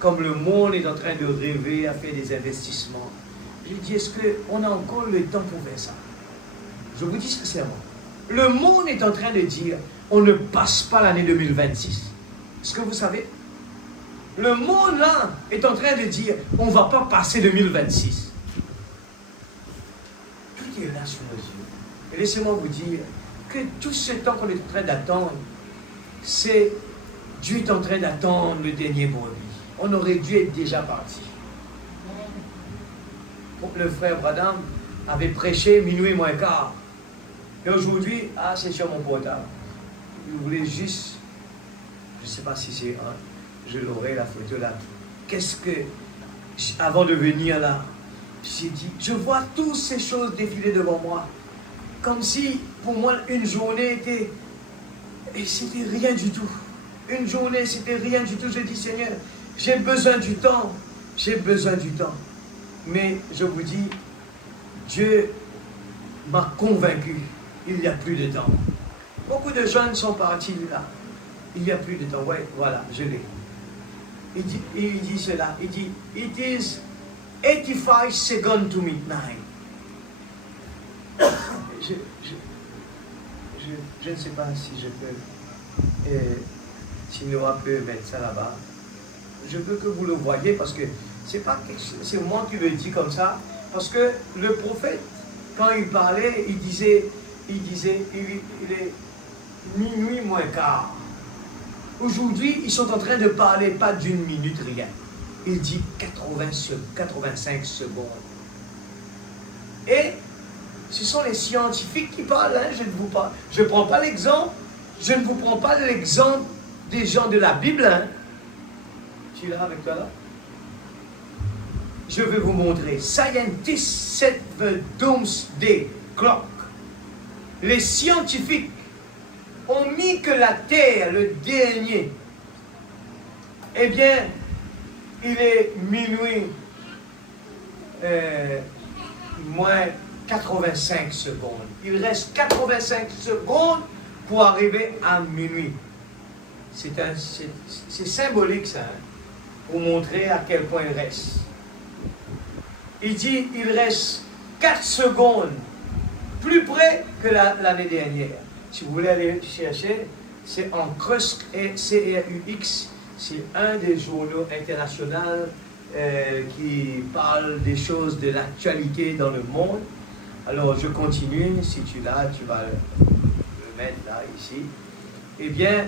comme le monde est en train de rêver, à faire des investissements. Je dis, est-ce qu'on a encore le temps pour faire ça? Je vous dis sincèrement. Le monde est en train de dire, on ne passe pas l'année 2026. Est-ce que vous savez? Le monde là est en train de dire, on ne va pas passer 2026. Tout est là sous nos yeux. Et laissez-moi vous dire que tout ce temps qu'on est en train d'attendre, c'est Dieu est en train d'attendre le dernier brebis. On aurait dû être déjà parti. Le frère Bradham avait prêché minuit moins quart. Et aujourd'hui, c'est sur mon portable. Il voulait juste, je ne sais pas si c'est je l'aurai la photo là. Qu'est-ce que, avant de venir là, j'ai dit, je vois toutes ces choses défiler devant moi. Comme si, pour moi, une journée était, et c'était rien du tout. Une journée, c'était rien du tout. Je dis, Seigneur, j'ai besoin du temps. J'ai besoin du temps. Mais je vous dis, Dieu m'a convaincu, il n'y a plus de temps. Beaucoup de jeunes sont partis là. Il n'y a plus de temps. Ouais, voilà, je l'ai. Il dit cela. Il dit, it is 85 seconds to midnight. Je ne sais pas si je peux, si Noah peut mettre ça là-bas. Je veux que vous le voyez parce que c'est moi qui le dis comme ça. Parce que le prophète, quand il parlait, il disait, il est minuit moins quart. Aujourd'hui, ils sont en train de parler pas d'une minute, rien. Il dit 85 secondes. Et ce sont les scientifiques qui parlent, hein, je ne prends pas l'exemple, je ne vous prends pas l'exemple des gens de la Bible. Hein. Tu es là avec toi là? Je vais vous montrer. Scientists set the doomsday clock. Les scientifiques ont mis que la Terre, le dernier, eh bien, il est minuit moins 85 secondes. Il reste 85 secondes pour arriver à minuit. C'est symbolique ça, hein, pour montrer à quel point il reste. Il dit, il reste 4 secondes plus près que l'année dernière. Si vous voulez aller chercher, c'est en CRUX, C-R-U-X, c'est un des journaux internationaux qui parle des choses de l'actualité dans le monde. Alors je continue, si tu l'as, tu vas le mettre là, ici. Eh bien,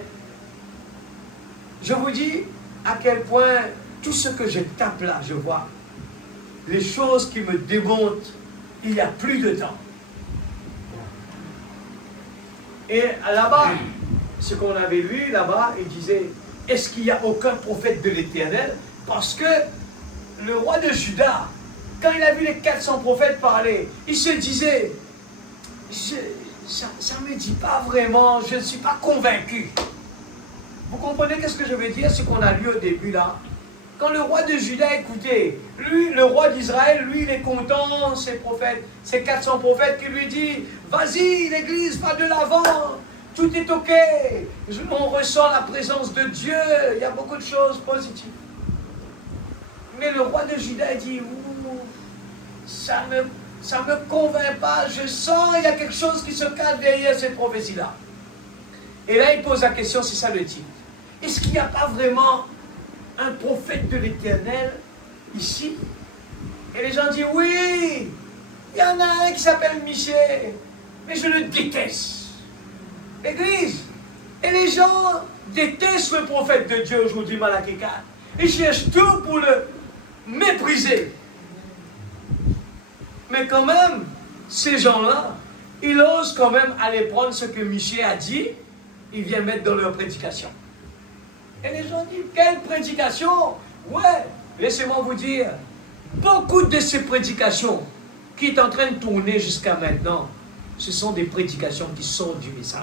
je vous dis à quel point tout ce que je tape là, je vois les choses qui me démontrent il n'y a plus de temps. Et là-bas, ce qu'on avait lu là-bas, il disait, est-ce qu'il n'y a aucun prophète de l'Éternel? Parce que le roi de Juda, quand il a vu les 400 prophètes parler, il se disait, ça ne me dit pas vraiment, je ne suis pas convaincu. Vous comprenez qu'est-ce que je veux dire, ce qu'on a lu au début là? Quand le roi de Juda, écoutez, lui, le roi d'Israël, lui, il est content, ses prophètes, ses 400 prophètes qui lui disent, vas-y, l'église va de l'avant, tout est ok, on ressent la présence de Dieu, il y a beaucoup de choses positives. Mais le roi de Juda dit, ça me convainc pas, je sens, il y a quelque chose qui se cache derrière cette prophétie-là. Et là, il pose la question, c'est ça le titre. Est-ce qu'il n'y a pas vraiment un prophète de l'Éternel ici? Et les gens disent, oui, il y en a un qui s'appelle Michel, mais je le déteste. L'église. Et les gens détestent le prophète de Dieu aujourd'hui, Malachie 4. Ils cherchent tout pour le mépriser. Mais quand même, ces gens-là, ils osent quand même aller prendre ce que Michel a dit, ils viennent mettre dans leur prédication. Et les gens disent, quelle prédication? Ouais, laissez-moi vous dire, beaucoup de ces prédications qui est en train de tourner jusqu'à maintenant, ce sont des prédications qui sortent du message.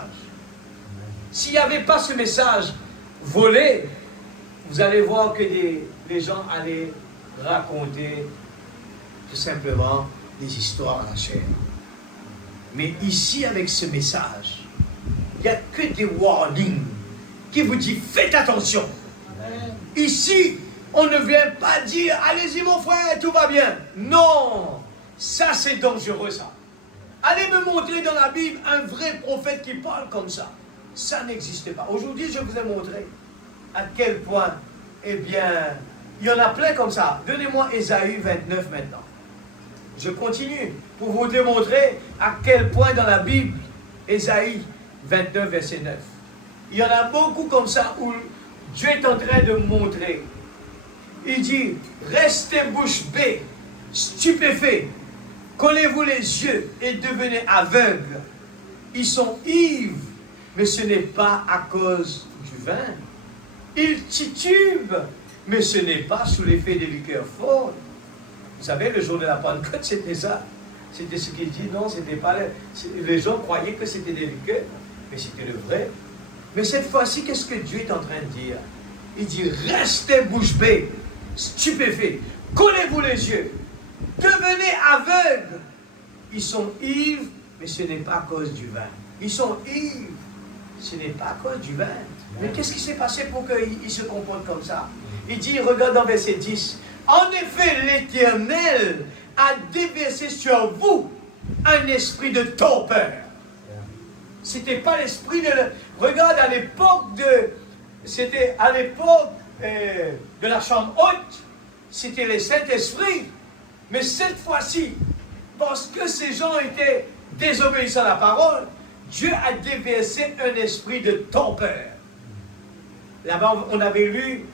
S'il n'y avait pas ce message volé, vous allez voir que les gens allaient raconter tout simplement des histoires à la chair. Mais ici, avec ce message, il n'y a que des warnings qui vous disent faites attention. Ici, on ne vient pas dire allez-y mon frère, tout va bien. Non, ça c'est dangereux ça. Allez me montrer dans la Bible un vrai prophète qui parle comme ça. Ça n'existe pas. Aujourd'hui, je vous ai montré à quel point, eh bien, il y en a plein comme ça. Donnez-moi Ésaïe 29 maintenant. Je continue pour vous démontrer à quel point dans la Bible, Ésaïe 29, verset 9. Il y en a beaucoup comme ça où Dieu est en train de montrer. Il dit, restez bouche bée, stupéfaits, collez-vous les yeux et devenez aveugles. Ils sont ivres, mais ce n'est pas à cause du vin. Ils titubent, mais ce n'est pas sous l'effet des liqueurs fortes. Vous savez, le jour de la Pentecôte, c'était ça. C'était ce qu'il dit, non, c'était pas... Les gens croyaient que c'était des liqueurs, mais c'était le vrai. Mais cette fois-ci, qu'est-ce que Dieu est en train de dire? Il dit, restez bouche bée, stupéfaits, collez-vous les yeux, devenez aveugles. Ils sont ivres, mais ce n'est pas à cause du vin. Ils sont ivres, ce n'est pas à cause du vin. Mais qu'est-ce qui s'est passé pour qu'ils se comportent comme ça? Il dit, regarde dans verset 10, en effet, l'Éternel a déversé sur vous un esprit de torpeur. C'était pas l'esprit de... Regarde, à l'époque de... C'était à l'époque de la chambre haute, c'était le Saint-Esprit. Mais cette fois-ci, parce que ces gens étaient désobéissants à la parole, Dieu a déversé un esprit de torpeur. Là-bas, on avait lu,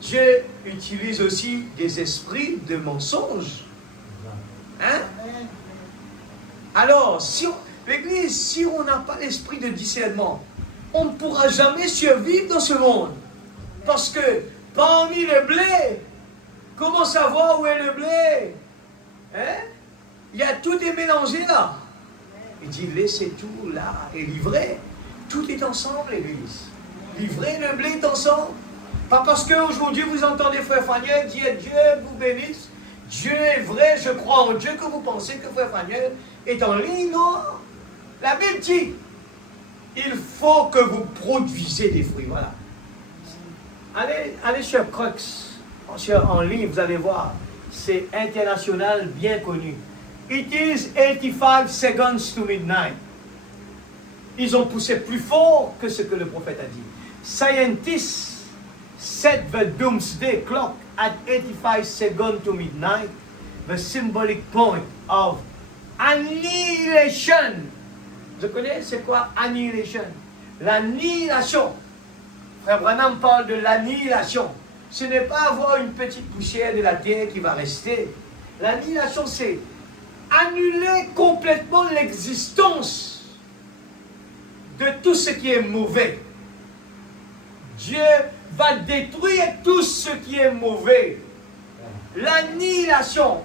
Dieu utilise aussi des esprits de mensonge. Hein? Alors, l'Église, si on n'a pas l'esprit de discernement, on ne pourra jamais survivre dans ce monde. Parce que parmi le blé, comment savoir où est le blé? Hein? Il y a tout est mélangé là. Il dit, laissez tout là et livrez. Tout est ensemble, l'Église. Livrez, le blé est ensemble. Pas parce qu'aujourd'hui vous entendez Frère Faniel dire Dieu vous bénisse. Dieu est vrai, je crois en Dieu, que vous pensez que Frère Faniel est en ligne, non? La Bible dit, il faut que vous produisez des fruits, voilà. Allez sur Crux, en ligne, vous allez voir, c'est international, bien connu. It is 85 seconds to midnight. Ils ont poussé plus fort que ce que le prophète a dit. Scientists set the doomsday clock at 85 seconds to midnight, the symbolic point of annihilation. Vous connaissez, c'est quoi annihilation? L'annihilation. Frère Branham parle de l'annihilation. Ce n'est pas avoir une petite poussière de la terre qui va rester. L'annihilation, c'est annuler complètement l'existence de tout ce qui est mauvais. Dieu va détruire tout ce qui est mauvais. L'annihilation.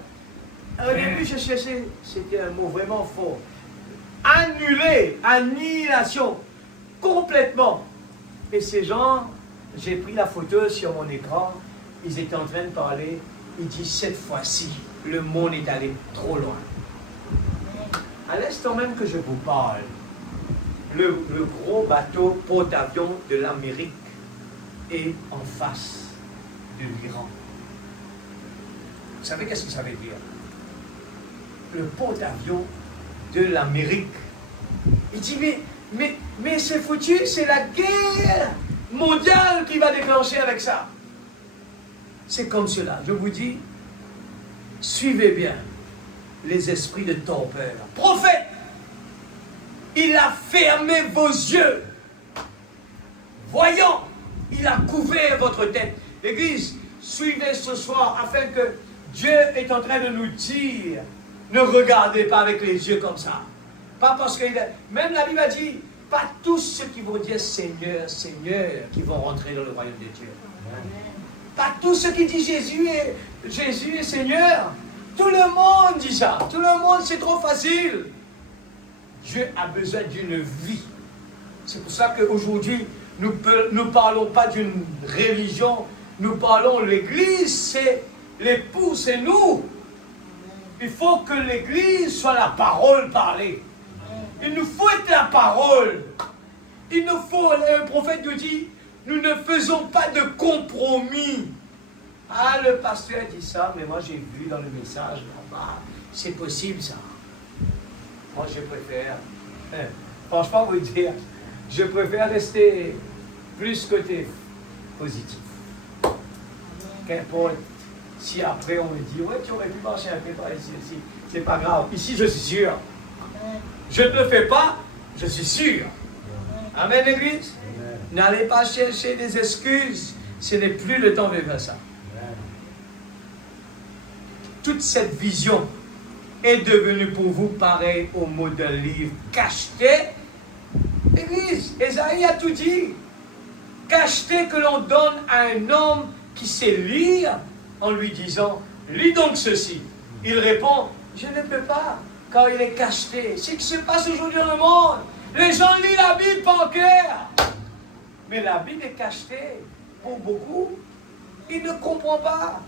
Au début, je cherchais, c'était un mot vraiment fort. Annuler, annihilation, complètement. Et ces gens, j'ai pris la photo sur mon écran, ils étaient en train de parler. Il dit, cette fois-ci, le monde est allé trop loin. À l'instant même que je vous parle, le gros bateau porte-avions de l'Amérique est en face de l'Iran. Vous savez qu'est-ce que ça veut dire? Le porte-avions de l'Amérique. Il dit, mais c'est foutu, c'est la guerre mondiale qui va déclencher avec ça. C'est comme cela. Je vous dis, suivez bien les esprits de torpeur. Prophète, il a fermé vos yeux. Voyant, il a couvert votre tête. L'Église, suivez ce soir afin que Dieu est en train de nous dire, ne regardez pas avec les yeux comme ça. Pas parce que, même la Bible a dit, pas tous ceux qui vont dire Seigneur, Seigneur, qui vont rentrer dans le royaume de Dieu. Pas tous ceux qui disent Jésus est Seigneur. Tout le monde dit ça. Tout le monde, c'est trop facile. Dieu a besoin d'une vie. C'est pour ça qu'aujourd'hui, nous ne parlons pas d'une religion. Nous parlons de l'Église, c'est l'époux, c'est nous. Il faut que l'Église soit la parole parlée. Il nous faut être la parole. Il nous faut, le prophète nous dit, nous ne faisons pas de compromis. Ah, le pasteur dit ça, mais moi j'ai vu dans le message là-bas, c'est possible ça. Moi je préfère, franchement vous dire, je préfère rester plus côté positif. Qu'importe, si après on me dit, ouais tu aurais pu marcher un peu par ici, c'est pas grave. Ici je suis sûr. Je ne le fais pas, je suis sûr. Amen, l'Église. N'allez pas chercher des excuses. Ce n'est plus le temps de faire ça. Toute cette vision est devenue pour vous pareil au mot d'un livre cacheté. L'Église, Ésaïe a tout dit. Cacheté que l'on donne à un homme qui sait lire en lui disant, lis donc ceci. Il répond, je ne peux pas. Car il est cacheté. C'est ce qui se passe aujourd'hui dans le monde. Les gens lisent la Bible par cœur. Mais la Bible est cachetée. Pour beaucoup, ils ne comprennent pas.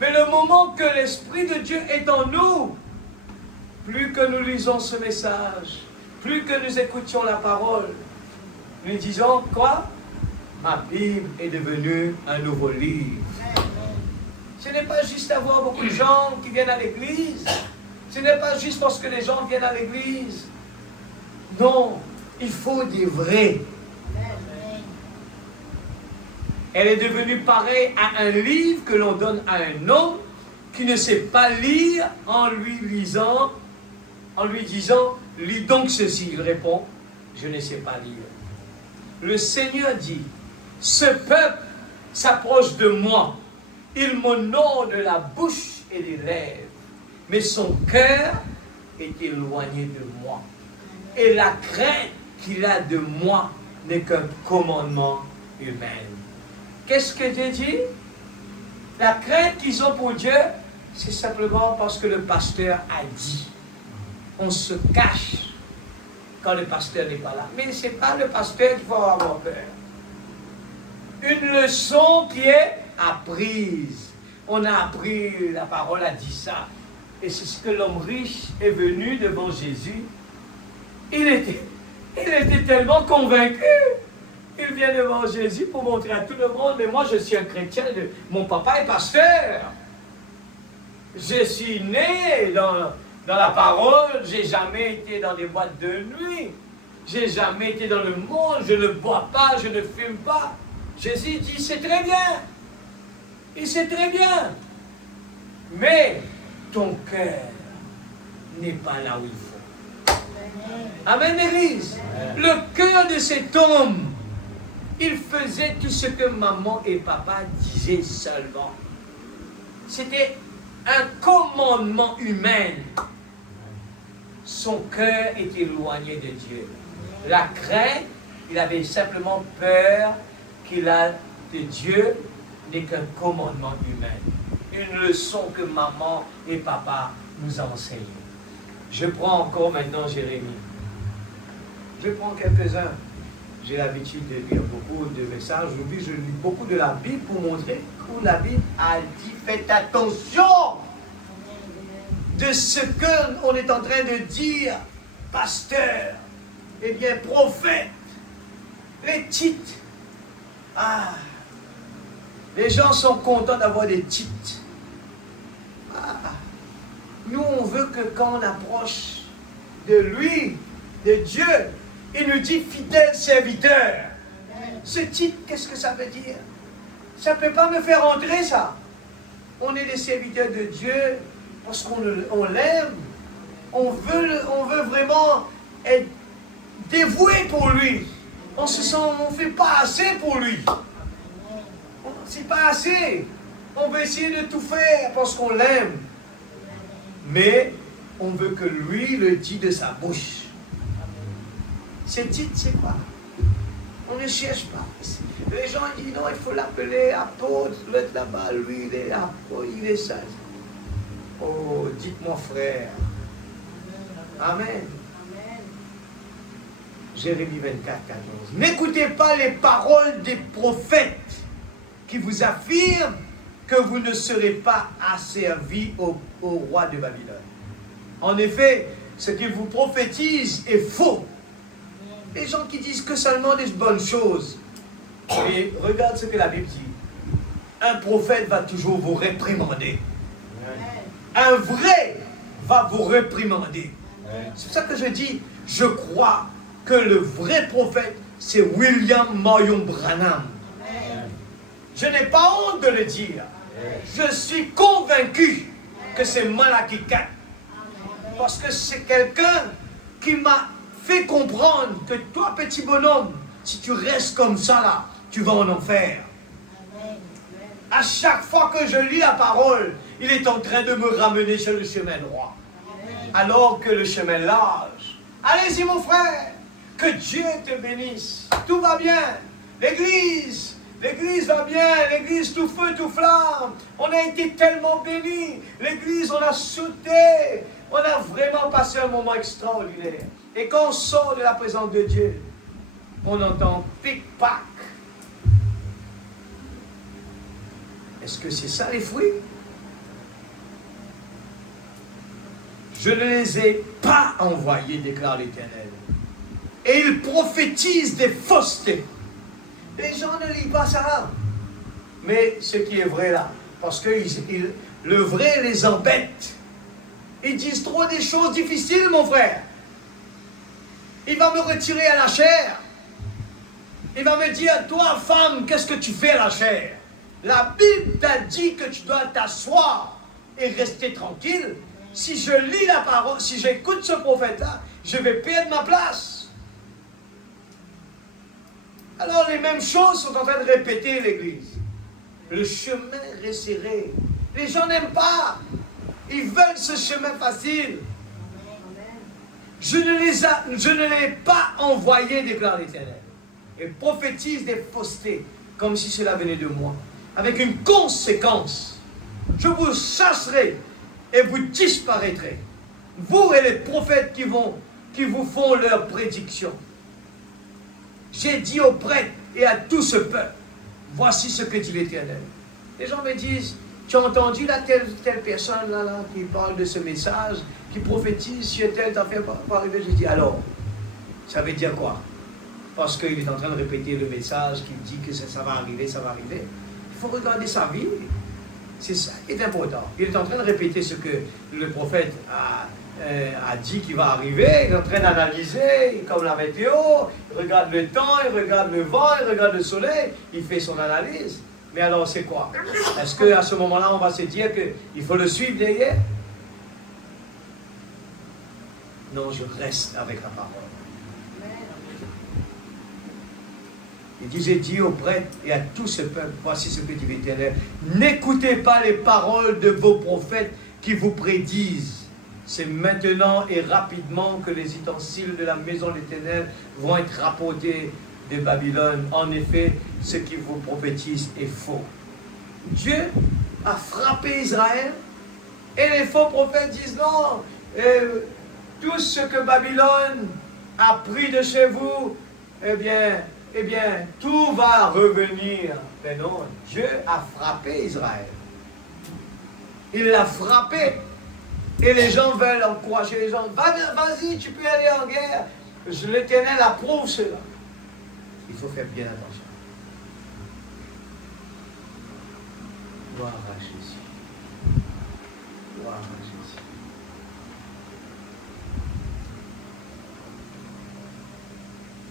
Mais le moment que l'Esprit de Dieu est en nous, plus que nous lisons ce message, plus que nous écoutions la parole, nous disons quoi? Ma Bible est devenue un nouveau livre. Ce n'est pas juste avoir beaucoup de gens qui viennent à l'église. Ce n'est pas juste parce que les gens viennent à l'église. Non, il faut des vrais. Elle est devenue pareille à un livre que l'on donne à un homme qui ne sait pas lire en lui lisant, en lui disant, lis donc ceci. Il répond, je ne sais pas lire. Le Seigneur dit, ce peuple s'approche de moi. Il m'honore de la bouche et des lèvres. Mais son cœur est éloigné de moi. Et la crainte qu'il a de moi n'est qu'un commandement humain. Qu'est-ce que Dieu dit? La crainte qu'ils ont pour Dieu, c'est simplement parce que le pasteur a dit. On se cache quand le pasteur n'est pas là. Mais ce n'est pas le pasteur qu'il faut avoir peur. Une leçon qui est apprise. On a appris, la parole a dit ça. Et c'est ce que l'homme riche est venu devant Jésus. Il était tellement convaincu. Il vient devant Jésus pour montrer à tout le monde, mais moi je suis un chrétien, mon papa est pasteur. Je suis né dans la parole, j'ai jamais été dans des boîtes de nuit. J'ai jamais été dans le monde, je ne bois pas, je ne fume pas. Jésus dit, c'est très bien. Il sait très bien. Mais ton cœur n'est pas là où il faut. Amen, l'Église. Le cœur de cet homme, il faisait tout ce que maman et papa disaient seulement. C'était un commandement humain. Son cœur était éloigné de Dieu. La crainte, il avait simplement peur qu'il a de Dieu n'est qu'un commandement humain. Une leçon que maman et papa nous enseignent. Je prends encore maintenant Jérémie. Je prends quelques-uns. j'ai l'habitude de lire beaucoup de messages. Aujourd'hui, je lis beaucoup de la Bible pour montrer où la Bible a dit faites attention de ce qu'on est en train de dire, pasteur, eh bien, prophète, les titres. Ah, les gens sont contents d'avoir des titres. Ah, nous, on veut que quand on approche de lui, de Dieu, il nous dit fidèle serviteur. Ce titre, qu'est-ce que ça veut dire? Ça ne peut pas me faire entrer, ça. On est des serviteurs de Dieu parce qu'on l'aime. On veut vraiment être dévoué pour lui. On ne fait pas assez pour lui. C'est pas assez. On veut essayer de tout faire parce qu'on l'aime. Mais on veut que lui le dise de sa bouche. Ce titre, c'est quoi? On ne cherche pas. Les gens disent non, il faut l'appeler apôtre, l'autre là-bas, lui, il est apôtre, il est ça. Oh, dites-moi frère. Amen. Jérémie 24, 14. N'écoutez pas les paroles des prophètes qui vous affirment que vous ne serez pas asservis au roi de Babylone. En effet, ce qu'ils vous prophétisent est faux. Les gens qui disent que seulement des bonnes choses. Et regarde ce que la Bible dit. Un prophète va toujours vous réprimander. Un vrai va vous réprimander. C'est pour ça que je dis, je crois que le vrai prophète, c'est William Marion Branham. Je n'ai pas honte de le dire. Je suis convaincu que c'est Malachi 4. Parce que c'est quelqu'un qui m'a fait comprendre que toi, petit bonhomme, si tu restes comme ça là, tu vas en enfer. À chaque fois que je lis la parole, il est en train de me ramener sur le chemin droit. Alors que le chemin large. Allez-y mon frère, que Dieu te bénisse. Tout va bien. L'église va bien. L'église tout feu, tout flamme. On a été tellement bénis. L'église, on a sauté. On a vraiment passé un moment extraordinaire. Et quand on sort de la présence de Dieu, on entend pic-pac. Est-ce que c'est ça les fruits? Je ne les ai pas envoyés, déclare l'Éternel. Et ils prophétisent des faussetés. Les gens ne lisent pas ça. Mais ce qui est vrai là, parce que le vrai les embête. Ils disent trop des choses difficiles, mon frère. Il va me retirer à la chair. Il va me dire, toi, femme, qu'est-ce que tu fais à la chair? La Bible t'a dit que tu dois t'asseoir et rester tranquille. Si je lis la parole, si j'écoute ce prophète-là, je vais perdre ma place. Alors les mêmes choses sont en train de répéter l'Église. Le chemin resserré. Les gens n'aiment pas. Ils veulent ce chemin facile. Je ne l'ai pas envoyé, déclare l'Éternel. Et prophétise des faussetés, comme si cela venait de moi. Avec une conséquence. Je vous chasserai et vous disparaîtrez. Vous et les prophètes qui vous font leurs prédictions. J'ai dit aux prêtres et à tout ce peuple, voici ce que dit l'Éternel. Les gens me disent, tu as entendu là telle personne là, qui parle de ce message, qui prophétise sur telle affaire pour arriver. Je dis alors, ça veut dire quoi? Parce qu'il est en train de répéter le message qui dit que ça va arriver, ça va arriver. Il faut regarder sa vie. C'est ça qui est important. Il est en train de répéter ce que le prophète a dit qui va arriver. Il est en train d'analyser, comme la météo. Il regarde le temps, il regarde le vent, il regarde le soleil. Il fait son analyse. Mais alors, c'est quoi? Est-ce qu'à ce moment-là, on va se dire qu'il faut le suivre derrière? Non, je reste avec la parole. Il disait, dit aux prêtres et à tout ce peuple, voici ce que dit l'Éternel, n'écoutez pas les paroles de vos prophètes qui vous prédisent. C'est maintenant et rapidement que les ustensiles de la maison de l'Éternel vont être rapportés de Babylone. En effet, ce qui vous prophétise est faux. Dieu a frappé Israël et les faux prophètes disent non, tout ce que Babylone a pris de chez vous, eh bien, tout va revenir. Mais non, Dieu a frappé Israël. Il l'a frappé. Et les gens veulent encourager les gens. Vas-y, tu peux aller en guerre. L'Éternel approuve cela. Il faut faire bien attention. Gloire à Jésus. Gloire à Jésus.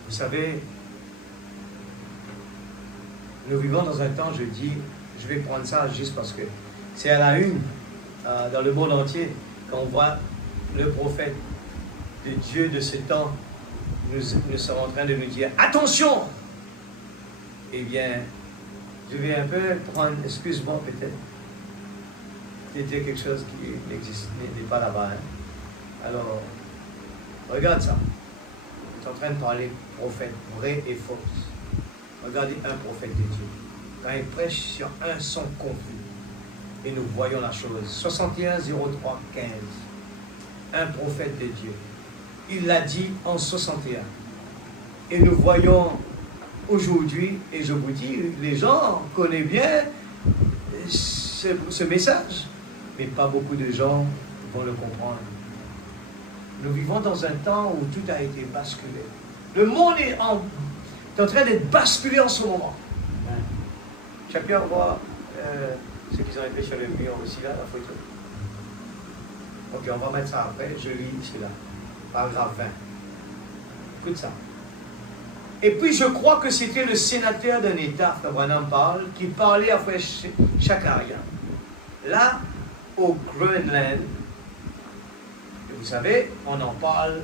Vous savez, nous vivons dans un temps, je vais prendre ça juste parce que c'est à la une, dans le monde entier, quand on voit le prophète de Dieu de ce temps, nous sommes en train de nous dire, attention! Eh bien, je vais un peu prendre, excuse-moi peut-être, c'était quelque chose qui n'est pas là-bas. Hein? Alors, regarde ça. Je suis en train de parler prophète vrai et faux. Regardez un prophète de Dieu. Quand il prêche sur un son confus, et nous voyons la chose. 61 03 15. Un prophète de Dieu. Il l'a dit en 61. Et nous voyons aujourd'hui, et je vous dis, les gens connaissent bien ce message, mais pas beaucoup de gens vont le comprendre. Nous vivons dans un temps où tout a été basculé. Le monde est en train d'être basculé en ce moment. Chacun voit ce qu'ils ont fait sur le mur aussi là, la photo. Ok, on va mettre ça après. Je lis ici là. Paragraphe 20. Écoute ça. Et puis je crois que c'était le sénateur d'un État, Frère Branham parle, qui parlait à Frère Chakaryan. Là, au Groenland, et vous savez, on en parle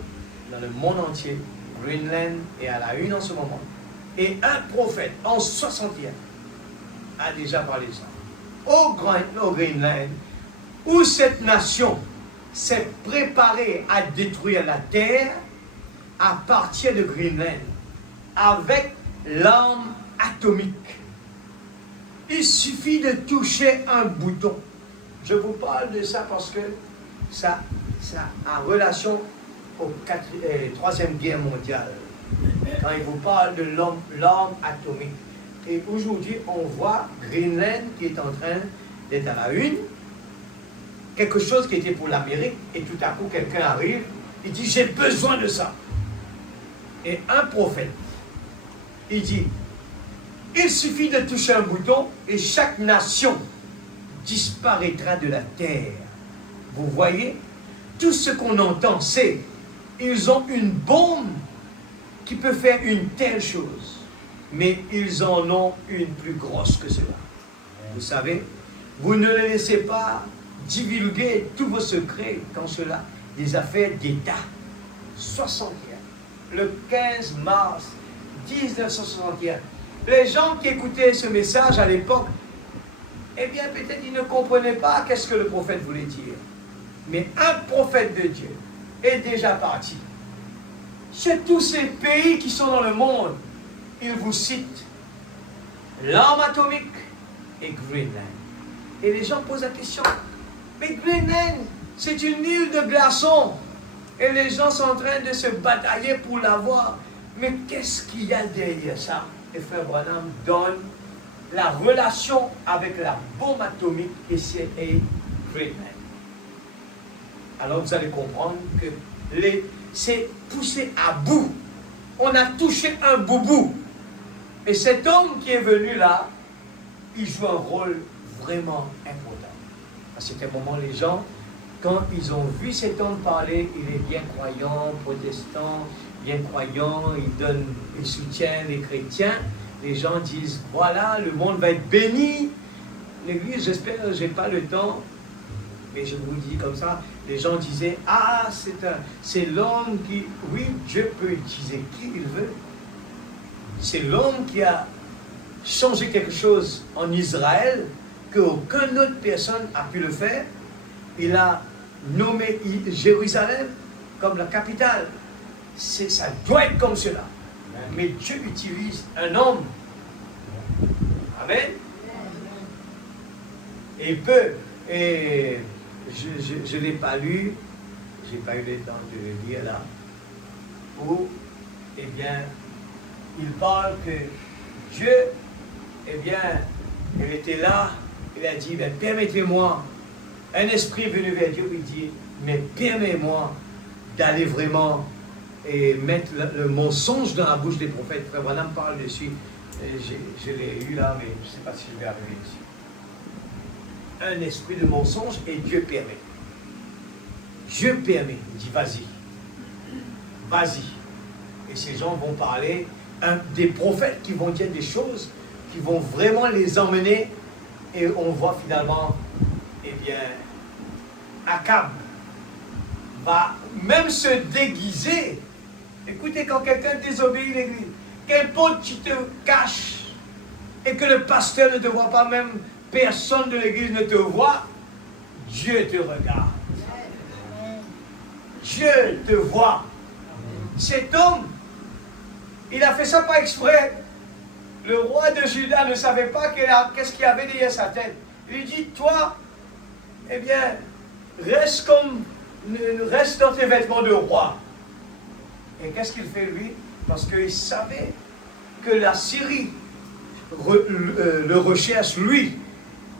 dans le monde entier. Greenland est à la une en ce moment. Et un prophète en 61 a déjà parlé de ça. Au Greenland, où cette nation s'est préparée à détruire la terre à partir de Greenland avec l'arme atomique. Il suffit de toucher un bouton. Je vous parle de ça parce que ça a relation au 3e guerre mondiale. Quand il vous parle de l'arme atomique. Et aujourd'hui, on voit Greenland qui est en train d'être à la une. Quelque chose qui était pour l'Amérique. Et tout à coup, quelqu'un arrive. Il dit, j'ai besoin de ça. Et un prophète, il dit, il suffit de toucher un bouton et chaque nation disparaîtra de la terre. Vous voyez, tout ce qu'on entend, c'est ils ont une bombe qui peut faire une telle chose, mais ils en ont une plus grosse que cela. Vous savez, vous ne laissez pas divulguer tous vos secrets quand cela, des affaires d'État. 61, le 15 mars 1961. Les gens qui écoutaient ce message à l'époque, eh bien peut-être ils ne comprenaient pas qu'est-ce que le prophète voulait dire. Mais un prophète de Dieu est déjà parti. C'est tous ces pays qui sont dans le monde, il vous cite l'arme atomique et Greenland. Et les gens posent la question, mais Greenland, c'est une île de glaçons. Et les gens sont en train de se batailler pour l'avoir. Mais qu'est-ce qu'il y a derrière ça? Et Frère Branham donne la relation avec la bombe atomique et c'est Greenland. Alors vous allez comprendre que c'est poussé à bout. On a touché un boubou. Et cet homme qui est venu là, il joue un rôle vraiment important. À cet moment, les gens, quand ils ont vu cet homme parler, il est bien croyant, protestant, bien croyant, il soutient les chrétiens. Les gens disent, voilà, le monde va être béni. L'Église, j'espère, je n'ai pas le temps, mais je vous dis comme ça, les gens disaient, ah, c'est l'homme qui, oui, Dieu peut utiliser qui il veut. C'est l'homme qui a changé quelque chose en Israël qu'aucune autre personne n'a pu le faire. Il a nommé Jérusalem comme la capitale. Ça doit être comme cela. Mais Dieu utilise un homme. Amen. Et il peut. Et je ne l'ai pas lu. Je n'ai pas eu le temps de le lire là. Où, eh bien, il parle que Dieu, eh bien, il était là, il a dit, permettez-moi, un esprit est venu vers Dieu, il dit, mais permets-moi d'aller vraiment et mettre le mensonge dans la bouche des prophètes. Frère Branham parle dessus, je l'ai eu là, mais je ne sais pas si je vais arriver ici. Un esprit de mensonge et Dieu permet. Dieu permet, il dit, vas-y, vas-y. Et ces gens vont parler, des prophètes qui vont dire des choses, qui vont vraiment les emmener, et on voit finalement, eh bien, Akab va même se déguiser. Écoutez, quand quelqu'un désobéit l'église, qu'importe tu te caches, et que le pasteur ne te voit pas, même personne de l'église ne te voit, Dieu te regarde. Dieu te voit. Cet homme, il a fait ça pas exprès. Le roi de Juda ne savait pas qu'est-ce qu'il y avait derrière sa tête. Il lui dit, toi, eh bien, reste dans tes vêtements de roi. Et qu'est-ce qu'il fait lui? Parce qu'il savait que la Syrie le recherche lui.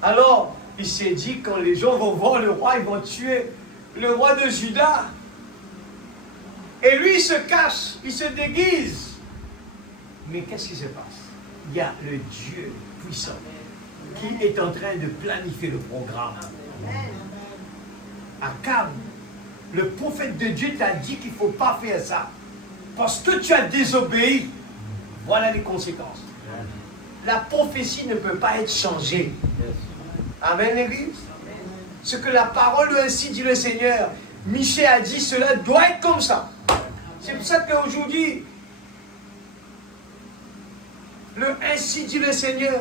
Alors, il s'est dit, quand les gens vont voir le roi, ils vont tuer le roi de Juda. Et lui, il se cache, il se déguise. Mais qu'est-ce qui se passe? Il y a le Dieu puissant qui est en train de planifier le programme. Akab, le prophète de Dieu t'a dit qu'il ne faut pas faire ça. Parce que tu as désobéi. Voilà les conséquences. La prophétie ne peut pas être changée. Amen, l'église. Ce que la parole ainsi dit le Seigneur, Michée a dit, cela doit être comme ça. C'est pour ça qu'aujourd'hui, le ainsi dit le Seigneur,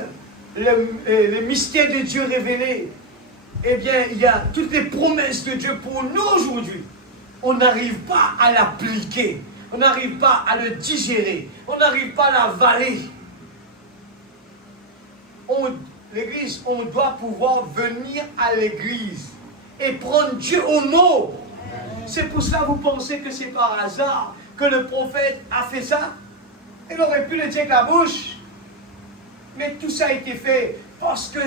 le mystère de Dieu révélé, eh bien, il y a toutes les promesses de Dieu pour nous aujourd'hui. On n'arrive pas à l'appliquer, on n'arrive pas à le digérer, on n'arrive pas à l'avaler. L'église, on doit pouvoir venir à l'église et prendre Dieu au mot. C'est pour ça que vous pensez que c'est par hasard que le prophète a fait ça? Il aurait pu le dire avec la bouche. Mais tout ça a été fait parce que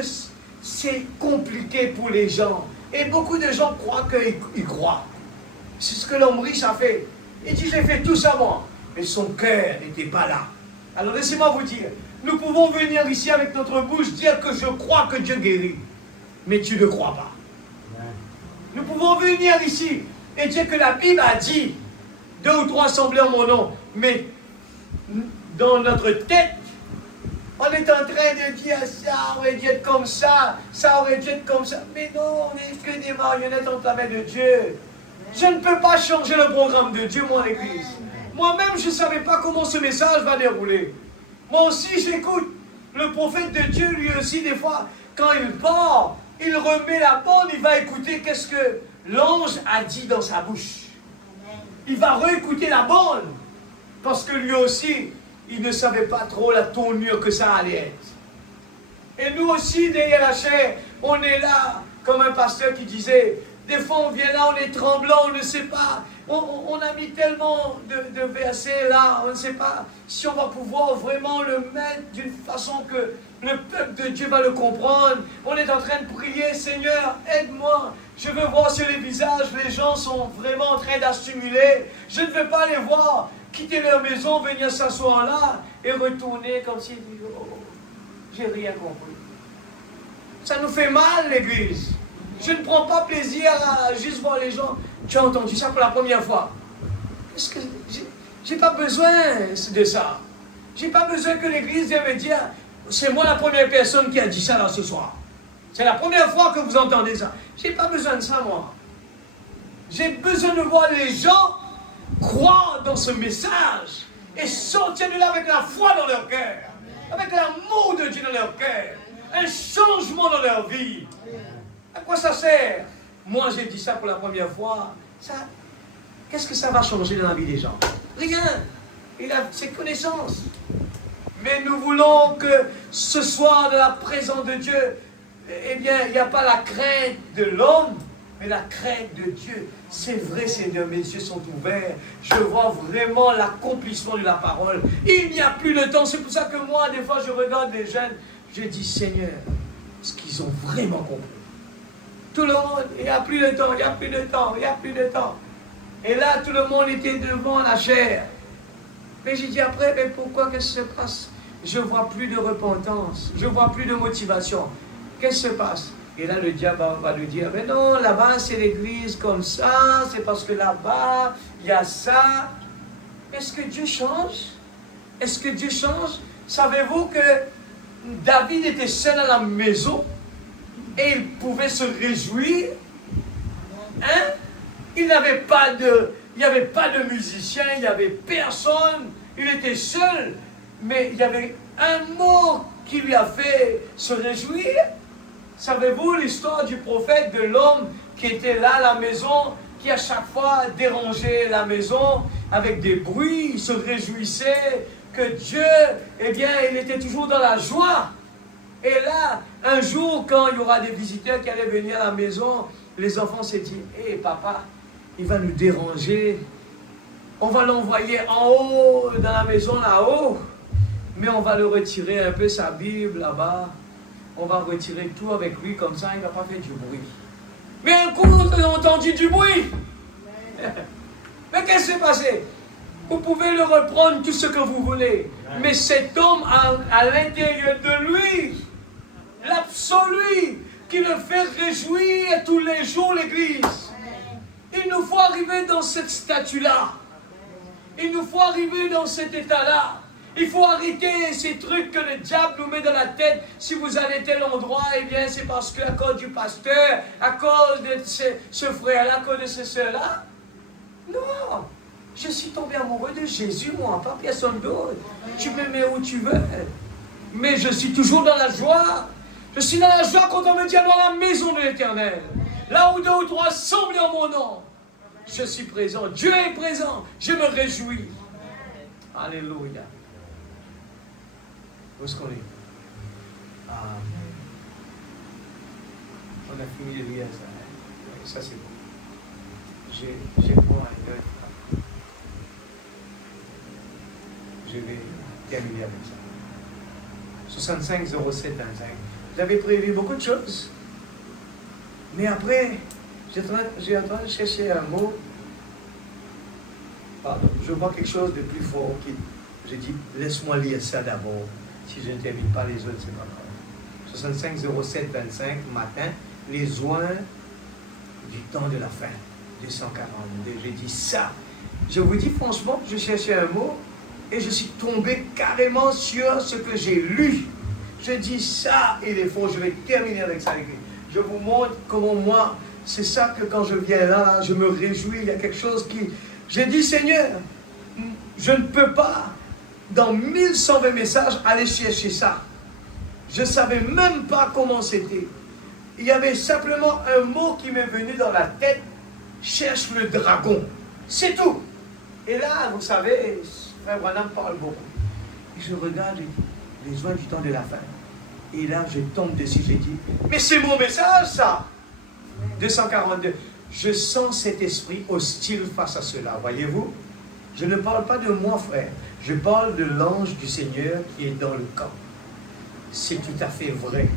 c'est compliqué pour les gens. Et beaucoup de gens croient qu'ils croient. C'est ce que l'homme riche a fait. Il dit, j'ai fait tout ça moi. Mais son cœur n'était pas là. Alors laissez-moi vous dire, nous pouvons venir ici avec notre bouche dire que je crois que Dieu guérit. Mais tu ne crois pas. Nous pouvons venir ici et dire que la Bible a dit 2 ou 3 assemblées en mon nom. Mais dans notre tête, on est en train de dire ça aurait dû être comme ça aurait dû être comme ça. Mais non, on n'est que des marionnettes entre la main de Dieu. Je ne peux pas changer le programme de Dieu, mon église. Moi-même, je ne savais pas comment ce message va dérouler. Moi aussi, j'écoute. Le prophète de Dieu, lui aussi, des fois, quand il part, il remet la bande, il va écouter qu'est-ce que l'ange a dit dans sa bouche. Il va réécouter la bande. Parce que lui aussi, il ne savait pas trop la tournure que ça allait être. Et nous aussi, derrière la chair, on est là, comme un pasteur qui disait, des fois on vient là, on est tremblant, on ne sait pas, on a mis tellement de versets là, on ne sait pas si on va pouvoir vraiment le mettre d'une façon que le peuple de Dieu va le comprendre. On est en train de prier, Seigneur, aide-moi. Je veux voir sur les visages, les gens sont vraiment en train d'assimiler. Je ne veux pas les voir quitter leur maison, venir s'asseoir là et retourner comme s'ils disent, oh, j'ai rien compris. Ça nous fait mal, l'église. Je ne prends pas plaisir à juste voir les gens. Tu as entendu ça pour la première fois. Parce que j'ai pas besoin de ça. J'ai pas besoin que l'église vienne me dire, c'est moi la première personne qui a dit ça là ce soir. C'est la première fois que vous entendez ça. J'ai pas besoin de ça, moi. J'ai besoin de voir les gens croire dans ce message et sortir de là avec la foi dans leur cœur, avec l'amour de Dieu dans leur cœur, un changement dans leur vie. À quoi ça sert? Moi, j'ai dit ça pour la première fois. Qu'est-ce que ça va changer dans la vie des gens? Rien. Il a ses connaissances. Mais nous voulons que ce soir, dans la présence de Dieu, eh bien, il n'y a pas la crainte de l'homme, Mais la crainte de Dieu, c'est vrai, Seigneur, mes yeux sont ouverts. Je vois vraiment l'accomplissement de la parole. Il n'y a plus de temps. C'est pour ça que moi, des fois, je regarde les jeunes. Je dis, Seigneur, est-ce qu'ils ont vraiment compris? Tout le monde, il n'y a plus de temps, il n'y a plus de temps, il n'y a plus de temps. Et là, tout le monde était devant la chair. Mais j'ai dit après, mais pourquoi, qu'est-ce qui se passe? Je ne vois plus de repentance, je ne vois plus de motivation. Qu'est-ce qui se passe? Et là, le diable va nous dire, mais non, là-bas, c'est l'église comme ça, c'est parce que là-bas, il y a ça. Est-ce que Dieu change? Est-ce que Dieu change? Savez-vous que David était seul à la maison et il pouvait se réjouir? Hein? Il n'y avait pas de musicien, il n'y avait personne, il était seul, mais il y avait un mot qui lui a fait se réjouir. Savez-vous l'histoire du prophète, de l'homme qui était là à la maison, qui à chaque fois dérangeait la maison avec des bruits, il se réjouissait que Dieu, eh bien, il était toujours dans la joie. Et là, un jour, quand il y aura des visiteurs qui allaient venir à la maison, les enfants s'est dit, hé papa, il va nous déranger, on va l'envoyer en haut, dans la maison là-haut, mais on va le retirer un peu sa Bible là-bas. On va retirer tout avec lui, comme ça, il ne va pas faire du bruit. Mais un coup, on a entendu du bruit. Mais qu'est-ce qui s'est passé? Vous pouvez le reprendre tout ce que vous voulez. Mais cet homme à l'intérieur de lui, l'absolu, qui le fait réjouir tous les jours l'église. Il nous faut arriver dans cette statue-là. Il nous faut arriver dans cet état-là. Il faut arrêter ces trucs que le diable nous met dans la tête. Si vous allez tel endroit, eh bien c'est parce qu'à cause du pasteur, à cause de ce frère-là, à cause de ce soeur-là. Non, je suis tombé amoureux de Jésus, moi, pas personne d'autre. Tu me mets où tu veux. Mais je suis toujours dans la joie. Je suis dans la joie quand on me dit dans la maison de l'Éternel. Là où deux ou trois semblent en mon nom. Je suis présent. Dieu est présent. Je me réjouis. Alléluia. Où est-ce qu'on est? On a fini de lire ça. Hein? Ça c'est bon. J'ai pour un heure. Je vais terminer avec ça. 65 07 25. J'avais prévu beaucoup de choses. Mais après, j'ai en train de chercher un mot. Pardon, je vois quelque chose de plus fort. J'ai dit, laisse-moi lire ça d'abord. Si je ne termine pas les autres, c'est pas grave. 65 07 25, matin, les oins du temps de la fin. 242. J'ai dit ça. Je vous dis franchement, je cherchais un mot et je suis tombé carrément sur ce que j'ai lu. Je dis ça, il est faux. Je vais terminer avec ça. Je vous montre comment moi, c'est ça que quand je viens là, je me réjouis. Il y a quelque chose qui... J'ai dit, Seigneur, je ne peux pas, dans 1120 messages, aller chercher ça. Je ne savais même pas comment c'était. Il y avait simplement un mot qui m'est venu dans la tête. Cherche le dragon. C'est tout. Et là, vous savez, Frère Branham parle beaucoup. Et je regarde les oins du temps de la fin. Et là, je tombe dessus, j'ai dit, mais c'est mon message, ça. 242. Je sens cet esprit hostile face à cela, voyez-vous? Je ne parle pas de moi, frère. Je parle de l'ange du Seigneur qui est dans le camp. C'est tout à fait vrai.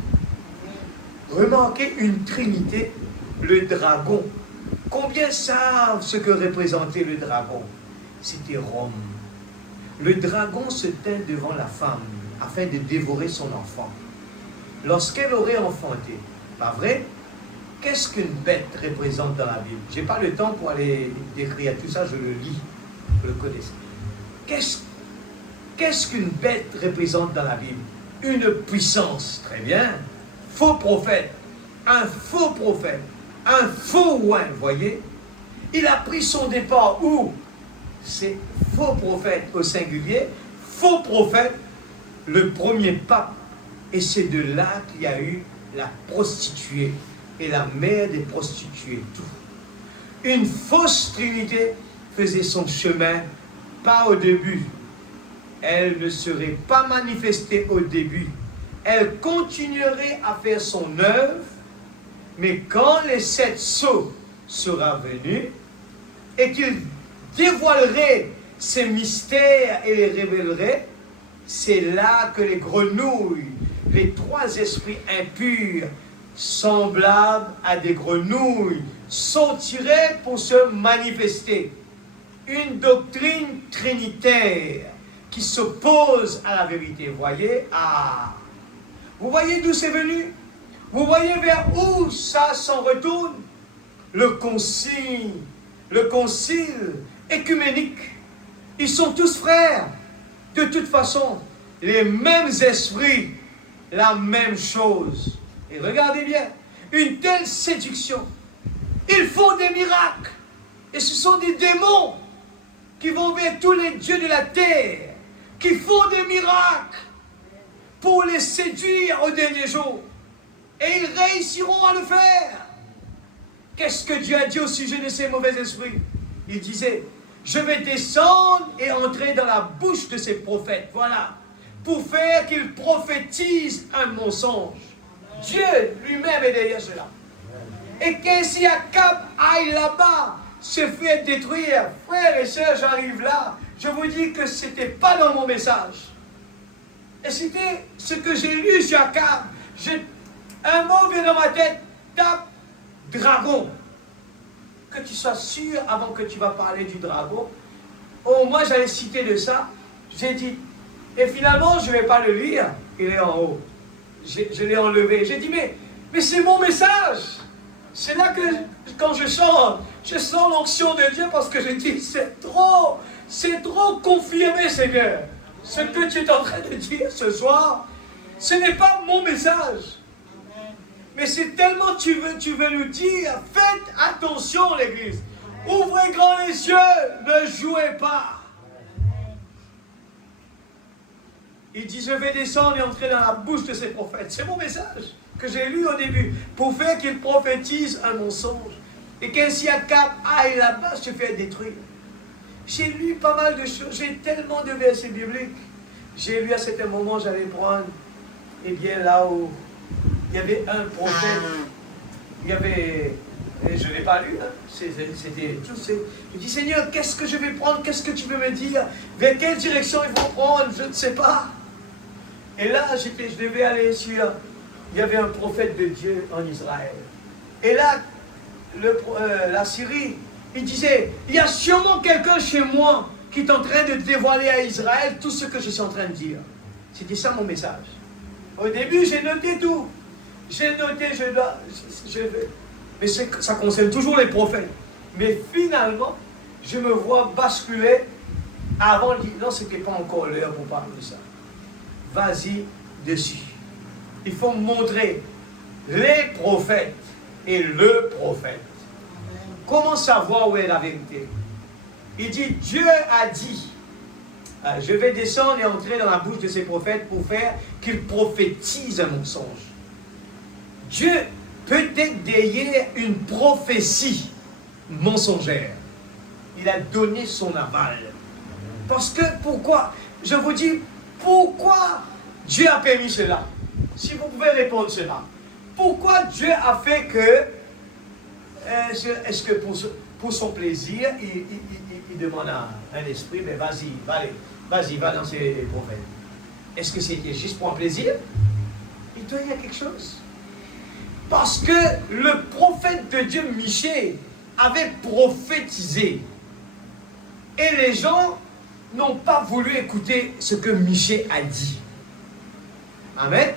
Remarquez une trinité, le dragon. Combien savent ce que représentait le dragon? C'était Rome. Le dragon se tint devant la femme afin de dévorer son enfant. Lorsqu'elle aurait enfanté, pas vrai? Qu'est-ce qu'une bête représente dans la Bible? Je n'ai pas le temps pour aller décrire tout ça, je le lis, vous le connaissez. Qu'est-ce qu'une bête représente dans la Bible? Une puissance, très bien. Faux prophète, un faux oint, voyez? Il a pris son départ où? C'est faux prophète au singulier, faux prophète, le premier pape. Et c'est de là qu'il y a eu la prostituée et la mère des prostituées, tout. Une fausse trinité faisait son chemin, pas au début. Elle ne serait pas manifestée au début. Elle continuerait à faire son œuvre, Mais quand les 7 sceaux sera venu et qu'il dévoilerait ces mystères et les révélerait, c'est là que les grenouilles, les 3 esprits impurs, semblables à des grenouilles, sortiraient pour se manifester. Une doctrine trinitaire qui s'oppose à la vérité. Voyez, vous voyez d'où c'est venu? Vous voyez vers où ça s'en retourne? Le concile écuménique. Ils sont tous frères. De toute façon, les mêmes esprits, la même chose. Et regardez bien, une telle séduction. Ils font des miracles. Et ce sont des démons qui vont vers tous les dieux de la terre, qui font des miracles pour les séduire au dernier jour. Et ils réussiront à le faire. Qu'est-ce que Dieu a dit au sujet de ces mauvais esprits? Il disait, je vais descendre et entrer dans la bouche de ces prophètes. Voilà. Pour faire qu'ils prophétisent un mensonge. Dieu lui-même est derrière cela. Et qu'ainsi Akab aille là-bas, se fait détruire. Frères et sœurs, j'arrive là. Je vous dis que ce n'était pas dans mon message. Et c'était ce que j'ai lu sur Akab. Un mot vient dans ma tête. Tape dragon. Que tu sois sûr avant que tu vas parler du dragon. Oh, moi j'allais citer de ça. J'ai dit. Et finalement, je ne vais pas le lire. Il est en haut. Je l'ai enlevé. J'ai dit, mais c'est mon message. C'est là que, quand je sens l'onction de Dieu, parce que je dis, c'est trop confirmé, Seigneur. Ce que tu es en train de dire ce soir, ce n'est pas mon message. Mais c'est tellement tu veux nous dire, faites attention, l'Église. Ouvrez grand les yeux, ne jouez pas. Il dit, je vais descendre et entrer dans la bouche de ces prophètes. C'est mon message que j'ai lu au début, pour faire qu'ils prophétisent un mensonge. Et qu'ainsi Akab aille là-bas se faire détruire. J'ai lu pas mal de choses, j'ai tellement de versets bibliques. J'ai lu à certains moments, j'allais prendre, eh bien là où il y avait un prophète, il y avait, et je ne l'ai pas lu, hein, c'était tout ça. Je dis, Seigneur, qu'est-ce que je vais prendre, qu'est-ce que tu veux me dire, vers quelle direction ils vont prendre, je ne sais pas. Et là, je devais aller sur, il y avait un prophète de Dieu en Israël. Et là, la Syrie, il disait, il y a sûrement quelqu'un chez moi qui est en train de dévoiler à Israël tout ce que je suis en train de dire. C'était ça mon message. Au début, j'ai noté tout. J'ai noté, mais ça concerne toujours les prophètes. Mais finalement, je me vois basculer avant de dire, non, ce n'était pas encore l'heure pour parler de ça. Vas-y dessus. Il faut montrer les prophètes et le prophète. Comment savoir où est la vérité? Il dit, Dieu a dit, je vais descendre et entrer dans la bouche de ces prophètes pour faire qu'ils prophétisent un mensonge. Dieu peut-être derrière une prophétie mensongère. Il a donné son aval. Parce que, pourquoi? Je vous dis, pourquoi Dieu a permis cela? Si vous pouvez répondre cela. Pourquoi Dieu a fait que, est-ce que pour son plaisir, il demande à un esprit, mais vas-y, va dans ces prophètes. Est-ce que c'était juste pour un plaisir? Il doit y avoir quelque chose. Parce que le prophète de Dieu, Michée, avait prophétisé. Et les gens n'ont pas voulu écouter ce que Michée a dit. Amen.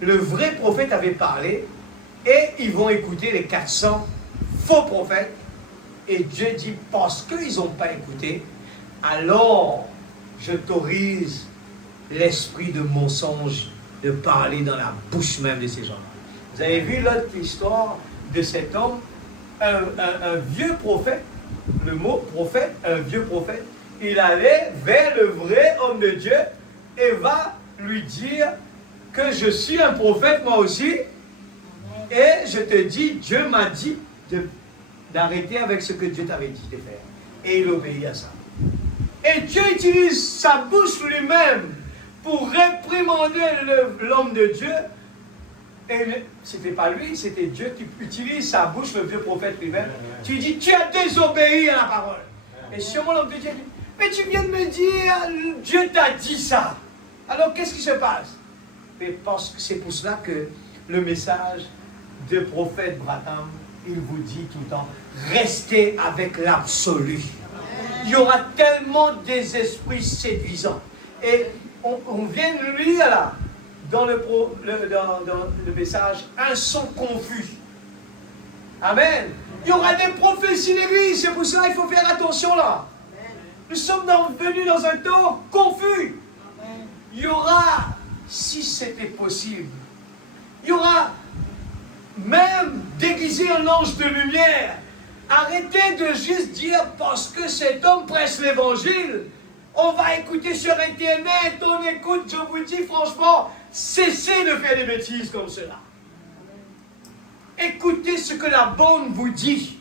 Le vrai prophète avait parlé et ils vont écouter les 400 faux prophètes. Et Dieu dit, parce qu'ils n'ont pas écouté, alors je t'autorise l'esprit de mensonge de parler dans la bouche même de ces gens-là. Vous avez vu l'autre histoire de cet homme, un vieux prophète, le mot prophète, un vieux prophète, il allait vers le vrai homme de Dieu et va lui dire que je suis un prophète moi aussi et je te dis, Dieu m'a dit d'arrêter avec ce que Dieu t'avait dit de faire. Et il obéit à ça. Et Dieu utilise sa bouche lui-même pour réprimander l'homme de Dieu Et c'était pas lui, c'était Dieu qui utilise sa bouche, le vieux prophète lui-même. Tu dis, tu as désobéi à la parole. Et sûrement l'homme de Dieu dit, mais tu viens de me dire, Dieu t'a dit ça. Alors qu'est-ce qui se passe? Et parce que c'est pour cela que le message de prophète Branham, il vous dit tout le temps, restez avec l'absolu. Il y aura tellement des esprits séduisants. Et on vient de lire là, dans le message, un son confus. Amen. Il y aura des prophéties d'église, c'est pour cela qu'il faut faire attention là. Nous sommes venus dans un temps confus. Il y aura, si c'était possible, il y aura même déguisé en ange de lumière. Arrêtez de juste dire parce que cet homme prêche l'évangile, on va écouter sur Internet, on écoute, je vous dis franchement, cessez de faire des bêtises comme cela. Écoutez ce que la bonne vous dit.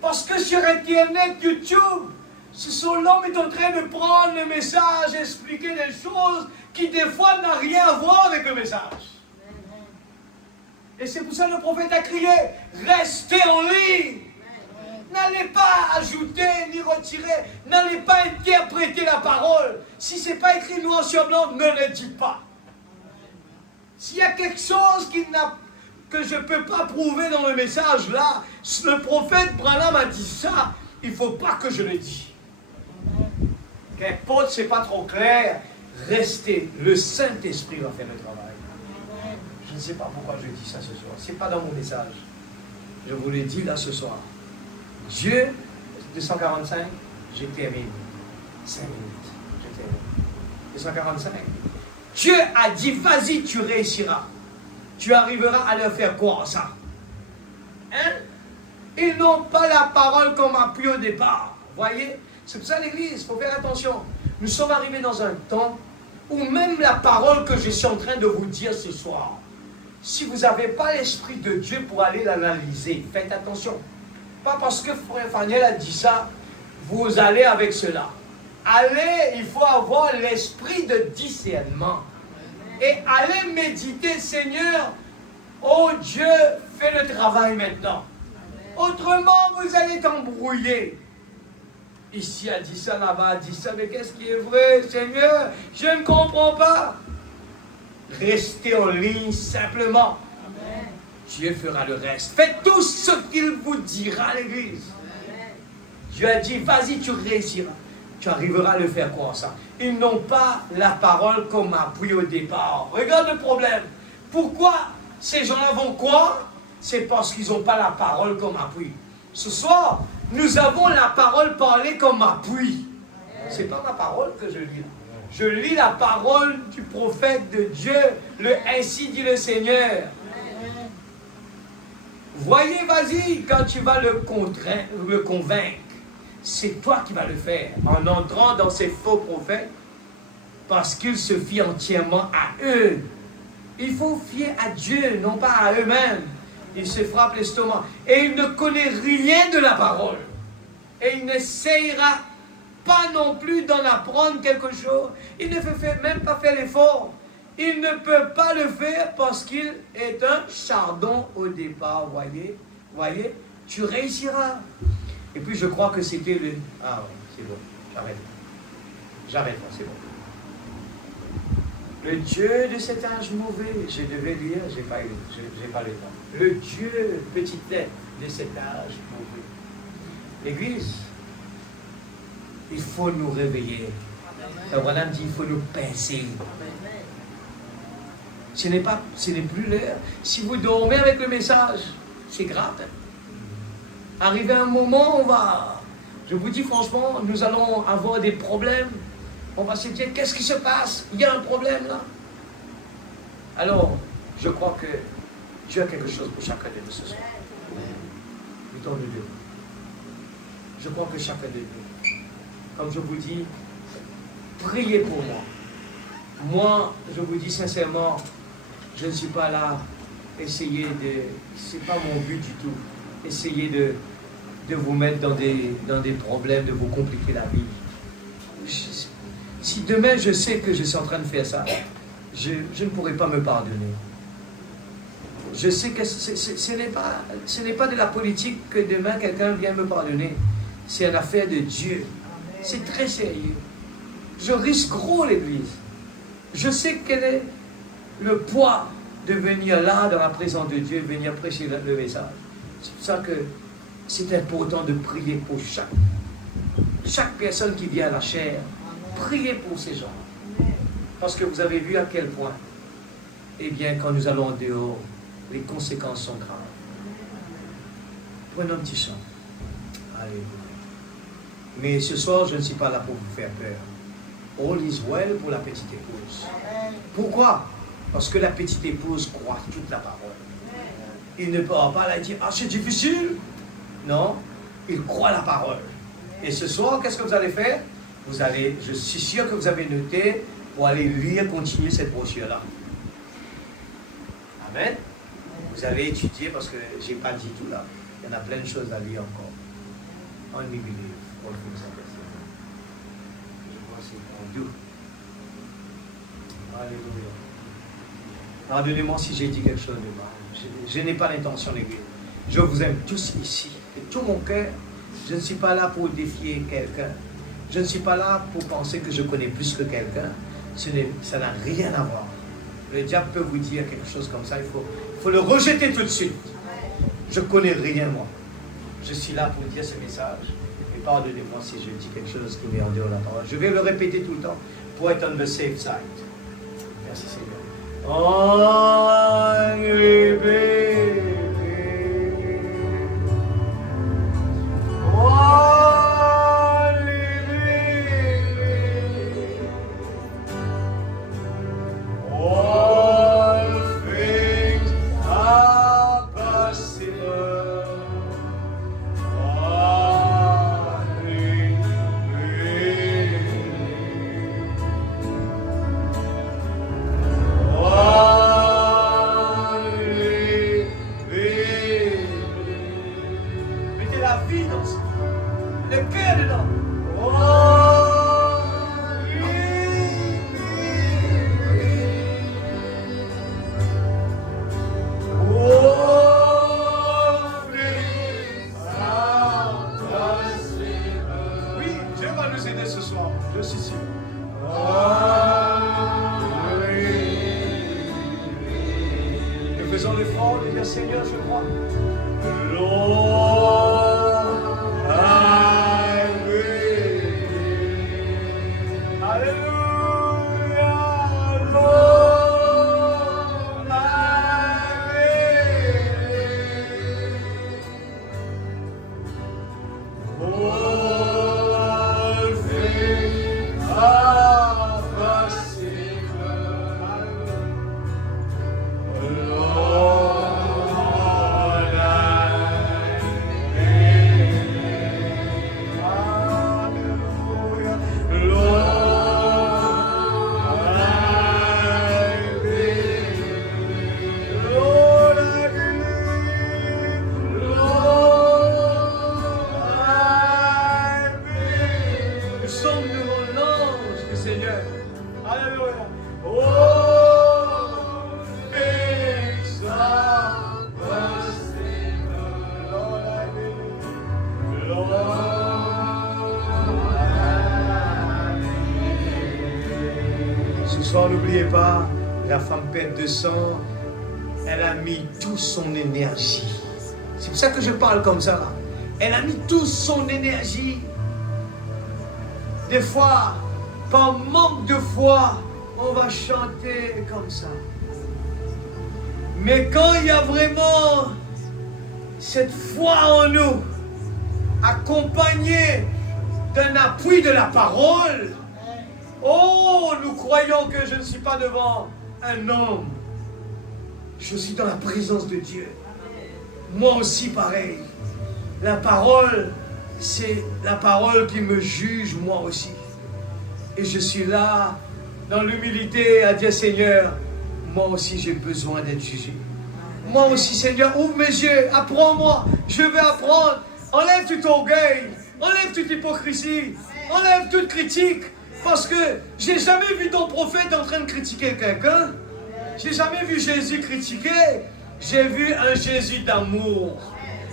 Parce que sur Internet, YouTube, l'homme est en train de prendre le message, expliquer des choses qui des fois n'ont rien à voir avec le message. Et c'est pour ça que le prophète a crié, restez en ligne. N'allez pas ajouter ni retirer, n'allez pas interpréter la parole. Si ce n'est pas écrit noir sur blanc, ne le dites pas. S'il y a quelque chose que je ne peux pas prouver dans le message là, le prophète Branham a dit ça, il ne faut pas que je le dise. Qu'importe, ce n'est pas trop clair, restez, le Saint-Esprit va faire le travail. Je ne sais pas pourquoi je dis ça ce soir, ce n'est pas dans mon message. Je vous l'ai dit là ce soir. Dieu, 245, je termine. 5 minutes, je termine. 245. Dieu a dit, vas-y, tu réussiras. Tu arriveras à leur faire croire ça. Hein? Ils n'ont pas la parole comme appui au départ. Voyez? C'est pour ça l'église, il faut faire attention. Nous sommes arrivés dans un temps où même la parole que je suis en train de vous dire ce soir, si vous n'avez pas l'Esprit de Dieu pour aller l'analyser, faites attention. Pas parce que Frère Faniel a dit ça, vous allez avec cela. Allez, il faut avoir l'esprit de discernement. Et allez méditer, Seigneur, oh Dieu, fais le travail maintenant. Autrement, vous allez t'embrouiller. Ici a dit ça, là-bas a dit ça, mais qu'est-ce qui est vrai, Seigneur? Je ne comprends pas. Restez en ligne simplement. Dieu fera le reste. Faites tout ce qu'il vous dira, l'église. Dieu a dit, vas-y, tu réussiras. Tu arriveras à le faire croire ça. Ils n'ont pas la parole comme appui au départ. Regarde le problème. Pourquoi ces gens-là vont croire? C'est parce qu'ils n'ont pas la parole comme appui. Ce soir, nous avons la parole parlée comme appui. Ce n'est pas ma parole que je lis. Je lis la parole du prophète de Dieu, le ainsi dit le Seigneur. Voyez, vas-y, quand tu vas le convaincre, c'est toi qui vas le faire, en entrant dans ces faux prophètes, parce qu'ils se fient entièrement à eux. Il faut fier à Dieu, non pas à eux-mêmes. Ils se frappent l'estomac. Et il ne connaît rien de la parole. Et il n'essayera pas non plus d'en apprendre quelque chose. Il ne fait même pas faire l'effort. Il ne peut pas le faire parce qu'il est un chardon au départ, voyez, tu réussiras. Et puis je crois que c'était le... Ah oui, c'est bon, j'arrête, c'est bon. Le Dieu de cet âge mauvais, je devais lire, j'ai pas le temps. Le Dieu, petite lettre, de cet âge mauvais. L'Église, il faut nous réveiller. Abraham dit, il faut nous pincer. Ce n'est plus l'heure. Si vous dormez avec le message, c'est grave. Arrivé un moment, je vous dis franchement, nous allons avoir des problèmes. On va se dire, qu'est-ce qui se passe? Il y a un problème là. Alors, je crois que Dieu a quelque chose pour chacun de nous ce soir. Mettons de Dieu. Je crois que chacun de nous, comme je vous dis, priez pour moi. Moi, je vous dis sincèrement, je ne suis pas là, c'est pas mon but du tout, essayer de vous mettre dans des problèmes, de vous compliquer la vie. Si demain je sais que je suis en train de faire ça, je ne pourrai pas me pardonner. Je sais que ce n'est pas de la politique que demain quelqu'un vient me pardonner. C'est une affaire de Dieu. C'est très sérieux. Je risque gros l'Église. Je sais quel est le poids de venir là, dans la présence de Dieu, venir prêcher le message. C'est pour ça que c'est important de prier pour chaque personne qui vient à la chair. Priez pour ces gens. Parce que vous avez vu à quel point, eh bien, quand nous allons en dehors, les conséquences sont graves. Prenons un petit chant. Alléluia. Mais ce soir, je ne suis pas là pour vous faire peur. All is well pour la petite épouse. Pourquoi? Parce que la petite épouse croit toute la parole. Il ne peut pas la dire, ah c'est difficile. Non, il croit la parole. Et ce soir, qu'est-ce que vous allez faire? Vous allez, je suis sûr que vous avez noté pour aller lire, continuer cette brochure-là. Amen. Vous allez étudier parce que je n'ai pas dit tout là. Il y en a plein de choses à lire encore. Only believe. All things are possible. Je crois que c'est en Dieu. Alléluia. Pardonnez-moi si j'ai dit quelque chose de mal. Je n'ai pas l'intention d'église. Je vous aime tous ici. De tout mon cœur. Je ne suis pas là pour défier quelqu'un. Je ne suis pas là pour penser que je connais plus que quelqu'un. Ça n'a rien à voir. Le diable peut vous dire quelque chose comme ça. Il faut le rejeter tout de suite. Je ne connais rien, moi. Je suis là pour dire ce message. Et pardonnez-moi si je dis quelque chose qui m'est en dehors de la parole. Je vais le répéter tout le temps pour être on the safe side. Merci Seigneur. N'oubliez pas, la femme perte de sang, elle a mis toute son énergie. C'est pour ça que je parle comme ça là. Elle a mis toute son énergie. Des fois, par manque de foi, on va chanter comme ça. Mais quand il y a vraiment cette foi en nous, accompagnée d'un appui de la parole, oh, nous croyons que je ne suis pas devant un homme. Je suis dans la présence de Dieu. Moi aussi, pareil. La parole, c'est la parole qui me juge, moi aussi. Et je suis là, dans l'humilité, à dire, Seigneur, moi aussi j'ai besoin d'être jugé. Moi aussi, Seigneur, ouvre mes yeux, apprends-moi. Je veux apprendre. Enlève tout orgueil, enlève toute hypocrisie, enlève toute critique. Parce que j'ai jamais vu ton prophète en train de critiquer quelqu'un. J'ai jamais vu Jésus critiquer. J'ai vu un Jésus d'amour.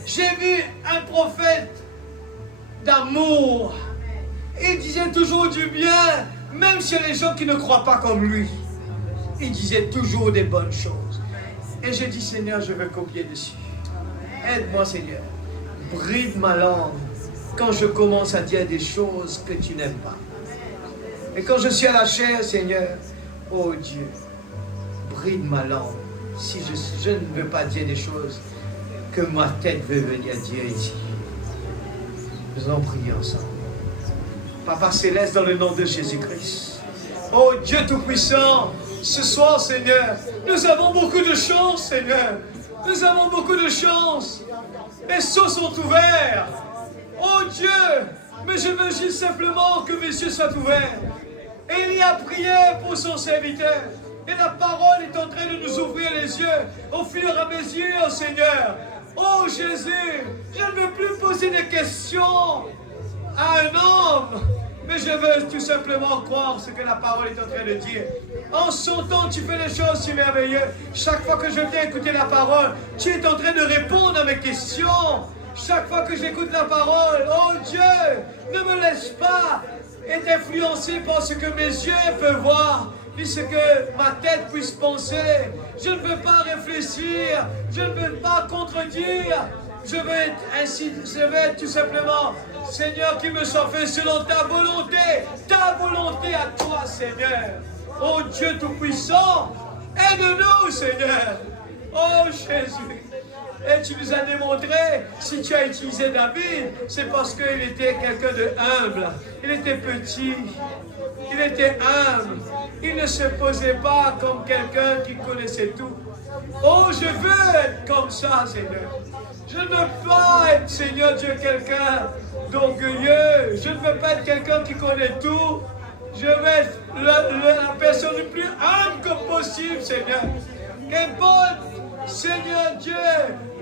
J'ai vu un prophète d'amour. Il disait toujours du bien, même chez les gens qui ne croient pas comme lui. Il disait toujours des bonnes choses. Et j'ai dit, Seigneur, je veux copier dessus. Aide-moi, Seigneur. Bride ma langue quand je commence à dire des choses que tu n'aimes pas. Et quand je suis à la chair, Seigneur, oh Dieu, bride ma langue si je ne veux pas dire des choses que ma tête veut venir dire ici. Nous allons prier ensemble. Papa Céleste, dans le nom de Jésus-Christ. Oh Dieu Tout-Puissant, ce soir, Seigneur, nous avons beaucoup de chance, Seigneur. Nous avons beaucoup de chance. Les cieux sont ouverts. Oh Dieu, mais je veux juste simplement que mes yeux soient ouverts. Et il y a prié pour son serviteur. Et la parole est en train de nous ouvrir les yeux au fur et à mesure, Seigneur. Oh Jésus, je ne veux plus poser des questions à un homme, mais je veux tout simplement croire ce que la parole est en train de dire. En son temps, tu fais des choses si merveilleuses. Chaque fois que je viens écouter la parole, tu es en train de répondre à mes questions. Chaque fois que j'écoute la parole, oh Dieu, ne me laisse pas être influencé par ce que mes yeux peuvent voir, ni ce que ma tête puisse penser. Je ne veux pas réfléchir, je ne veux pas contredire. Je veux être ainsi, je veux être tout simplement, Seigneur, qu'il me soit fait selon ta volonté à toi, Seigneur. Oh Dieu Tout-Puissant, aide-nous, Seigneur. Oh Jésus. Et tu nous as démontré, si tu as utilisé David, c'est parce qu'il était quelqu'un de humble. Il était petit, il était humble. Il ne se posait pas comme quelqu'un qui connaissait tout. Oh, je veux être comme ça, Seigneur. Je ne veux pas être, Seigneur Dieu, quelqu'un d'orgueilleux. Je ne veux pas être quelqu'un qui connaît tout. Je veux être la personne la plus humble que possible, Seigneur. Qu'importe, Seigneur Dieu,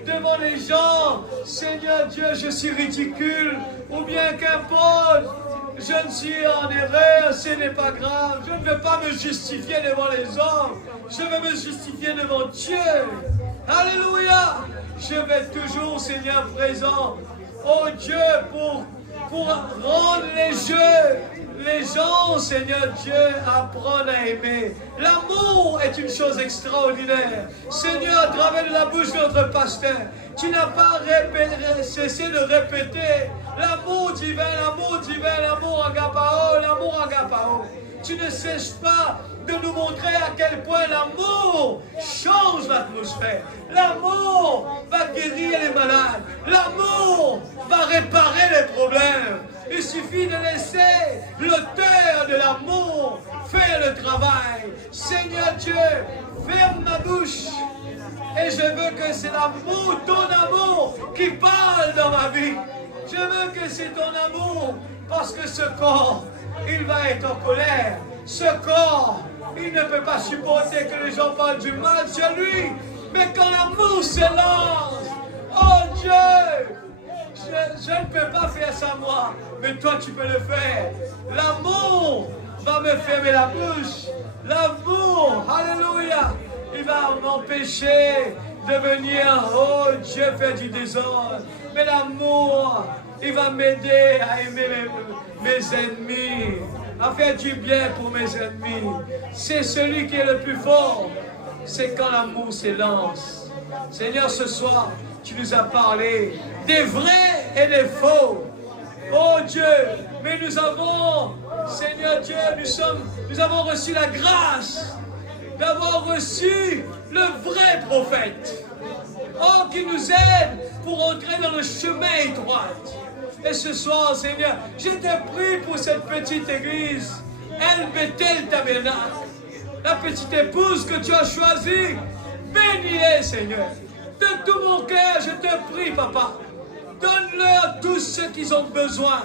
devant les gens, Seigneur Dieu, je suis ridicule, ou bien qu'importe, je ne suis en erreur, ce n'est pas grave. Je ne veux pas me justifier devant les hommes, je veux me justifier devant Dieu. Alléluia. Je vais toujours, Seigneur, présent, oh Dieu, pour rendre les gens, Seigneur Dieu, apprendre à aimer. L'amour est une chose extraordinaire. Seigneur, à travers la bouche de notre pasteur, tu n'as pas cessé de répéter l'amour divin, l'amour divin, l'amour agapao, l'amour agapao. Tu ne cesses pas de nous montrer à quel point l'amour change l'atmosphère. L'amour va guérir les malades. L'amour va réparer les problèmes. Il suffit de laisser l'auteur de l'amour faire le travail. Seigneur Dieu, ferme ma bouche. Et je veux que c'est l'amour, ton amour, qui parle dans ma vie. Je veux que c'est ton amour, parce que ce corps, il va être en colère. Ce corps, il ne peut pas supporter que les gens parlent du mal sur lui. Mais quand l'amour s'élance, oh Dieu, je ne peux pas faire ça moi, mais toi tu peux le faire. L'amour va me fermer la bouche. L'amour, alléluia, il va m'empêcher de venir, oh Dieu, faire du désordre. Mais l'amour, il va m'aider à aimer mes ennemis, à faire du bien pour mes ennemis. C'est celui qui est le plus fort. C'est quand l'amour s'élance. Seigneur, ce soir, tu nous as parlé des vrais et des faux. Oh Dieu, mais nous avons, Seigneur Dieu, nous avons reçu la grâce d'avoir reçu le vrai prophète. Oh, qui nous aide pour entrer dans le chemin étroit. Et ce soir, Seigneur, je te prie pour cette petite église, El Bethel Tabernacle, la petite épouse que tu as choisie. Bénis-les, Seigneur. De tout mon cœur, je te prie, Papa. Donne-leur tout ce qu'ils ont besoin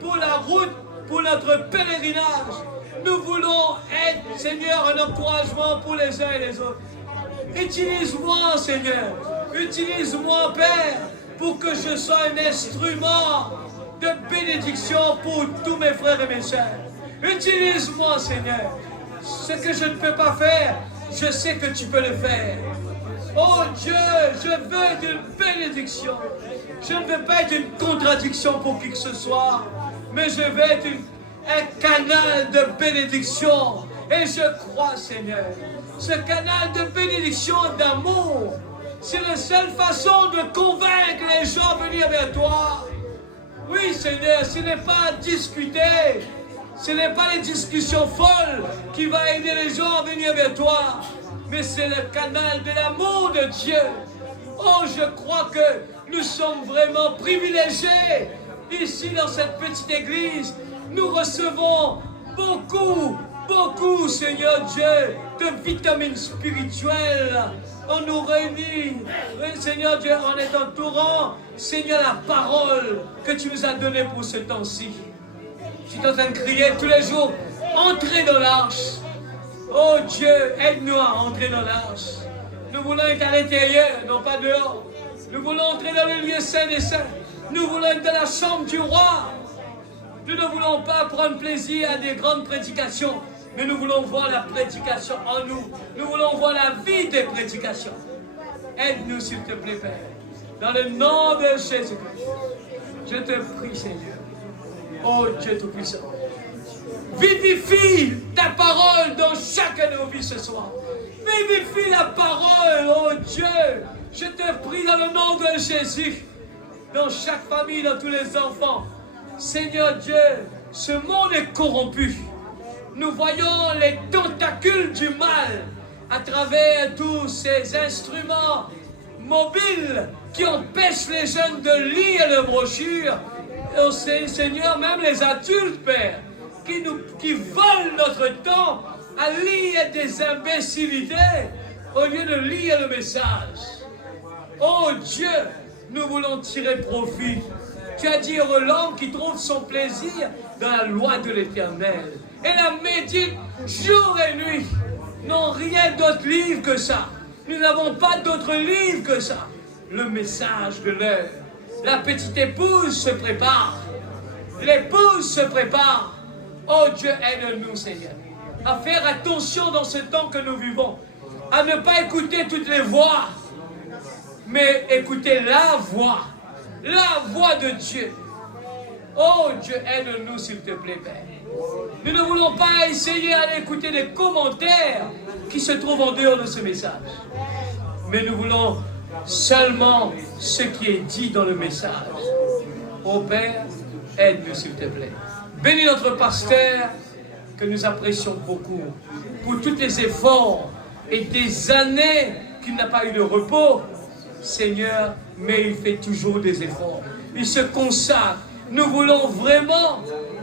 pour la route, pour notre pèlerinage. Nous voulons être, Seigneur, un encouragement pour les uns et les autres. Utilise-moi, Seigneur. Utilise-moi, Père, pour que je sois un instrument de bénédiction pour tous mes frères et mes sœurs. Utilise-moi, Seigneur. Ce que je ne peux pas faire, je sais que tu peux le faire. Oh Dieu, je veux être une bénédiction. Je ne veux pas être une contradiction pour qui que ce soit, mais je veux être un canal de bénédiction. Et je crois, Seigneur, ce canal de bénédiction, d'amour, c'est la seule façon de convaincre les gens à venir vers toi. Oui, Seigneur, ce n'est pas à discuter. Ce n'est pas les discussions folles qui vont aider les gens à venir vers toi. Mais c'est le canal de l'amour de Dieu. Oh, je crois que nous sommes vraiment privilégiés. Ici, dans cette petite église, nous recevons beaucoup, Seigneur Dieu, de vitamines spirituelles. On nous réunit, Seigneur Dieu, en est entourant, Seigneur, la parole que tu nous as donnée pour ce temps-ci. Je suis en train de crier tous les jours, entrez dans l'arche. Oh Dieu, aide-nous à entrer dans l'arche. Nous voulons être à l'intérieur, non pas dehors. Nous voulons entrer dans le lieu saint des saints. Nous voulons être dans la chambre du roi. Nous ne voulons pas prendre plaisir à des grandes prédications, mais nous voulons voir la prédication en nous. Nous voulons voir la vie des prédications. Aide-nous, s'il te plaît, Père. Dans le nom de Jésus-Christ, je te prie, Seigneur. Oh Dieu Tout-Puissant. Vivifie ta parole dans chacun de nos vies ce soir. Vivifie la parole, oh Dieu. Je te prie dans le nom de Jésus. Dans chaque famille, dans tous les enfants. Seigneur Dieu, ce monde est corrompu. Nous voyons les tentacules du mal à travers tous ces instruments mobiles qui empêchent les jeunes de lire les brochures. Oh Seigneur, même les adultes, Père, qui volent notre temps à lire des imbécilités au lieu de lire le message. Oh Dieu, nous voulons tirer profit. Tu as dit aux l'homme qui trouve son plaisir dans la loi de l'Éternel. Et la médite jour et nuit. Non, rien d'autre livre que ça. Nous n'avons pas d'autre livre que ça. Le message de l'heure. La petite épouse se prépare. L'épouse se prépare. Oh Dieu, aide-nous, Seigneur, à faire attention dans ce temps que nous vivons. À ne pas écouter toutes les voix, mais écouter la voix de Dieu. Oh Dieu, aide-nous s'il te plaît, Père. Nous ne voulons pas essayer d'aller écouter des commentaires qui se trouvent en dehors de ce message. Mais nous voulons seulement ce qui est dit dans le message. Oh Père, aide-nous s'il te plaît. Bénis notre pasteur que nous apprécions beaucoup pour tous les efforts et des années qu'il n'a pas eu de repos. Seigneur, mais il fait toujours des efforts. Il se consacre. Nous voulons vraiment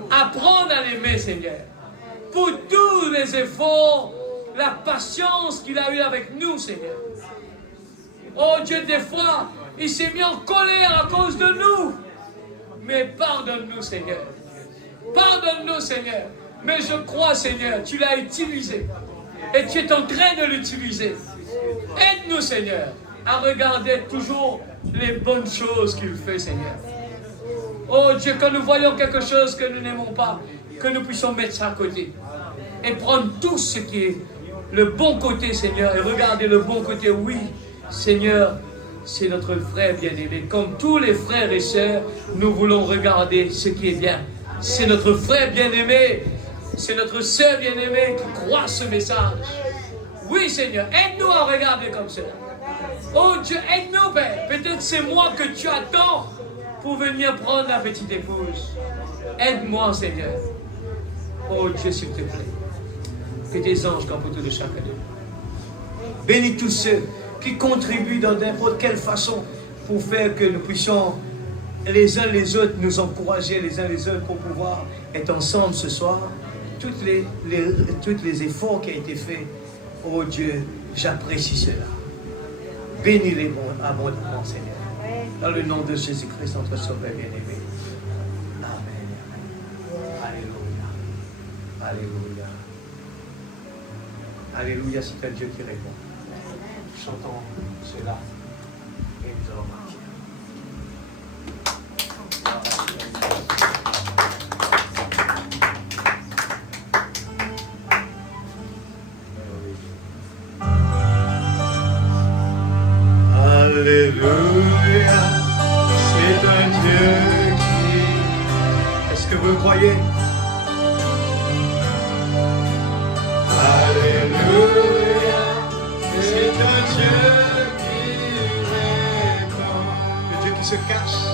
apprendre à l'aimer, Seigneur. Pour tous les efforts, la patience qu'il a eue avec nous, Seigneur. Oh Dieu, des fois, il s'est mis en colère à cause de nous. Mais pardonne-nous, Seigneur. Pardonne-nous, Seigneur. Mais je crois, Seigneur, tu l'as utilisé. Et tu es en train de l'utiliser. Aide-nous, Seigneur, à regarder toujours les bonnes choses qu'il fait, Seigneur. Oh Dieu, quand nous voyons quelque chose que nous n'aimons pas, que nous puissions mettre ça à côté. Et prendre tout ce qui est le bon côté, Seigneur. Et regarder le bon côté, oui, Seigneur, c'est notre frère bien-aimé. Comme tous les frères et sœurs, nous voulons regarder ce qui est bien. C'est notre frère bien-aimé. C'est notre sœur bien-aimée qui croit ce message. Oui, Seigneur, aide-nous à regarder comme cela. Oh Dieu, aide-nous, Père. Peut-être c'est moi que tu attends pour venir prendre la petite épouse. Aide-moi, Seigneur. Oh Dieu, s'il te plaît. Que tes anges campent autour de chacun de nous. Bénis tous ceux qui contribuent dans n'importe quelle façon pour faire que nous puissions les uns les autres nous encourager les uns les autres pour pouvoir être ensemble ce soir. Tous les efforts qui ont été faits, oh Dieu, j'apprécie cela. Bénis-les abondamment, Seigneur. Dans le nom de Jésus-Christ, notre Sauveur bien-aimé. Amen. Alléluia. Alléluia. Alléluia, c'est un Dieu qui répond. Chantons cela et nous allons partir. se cache.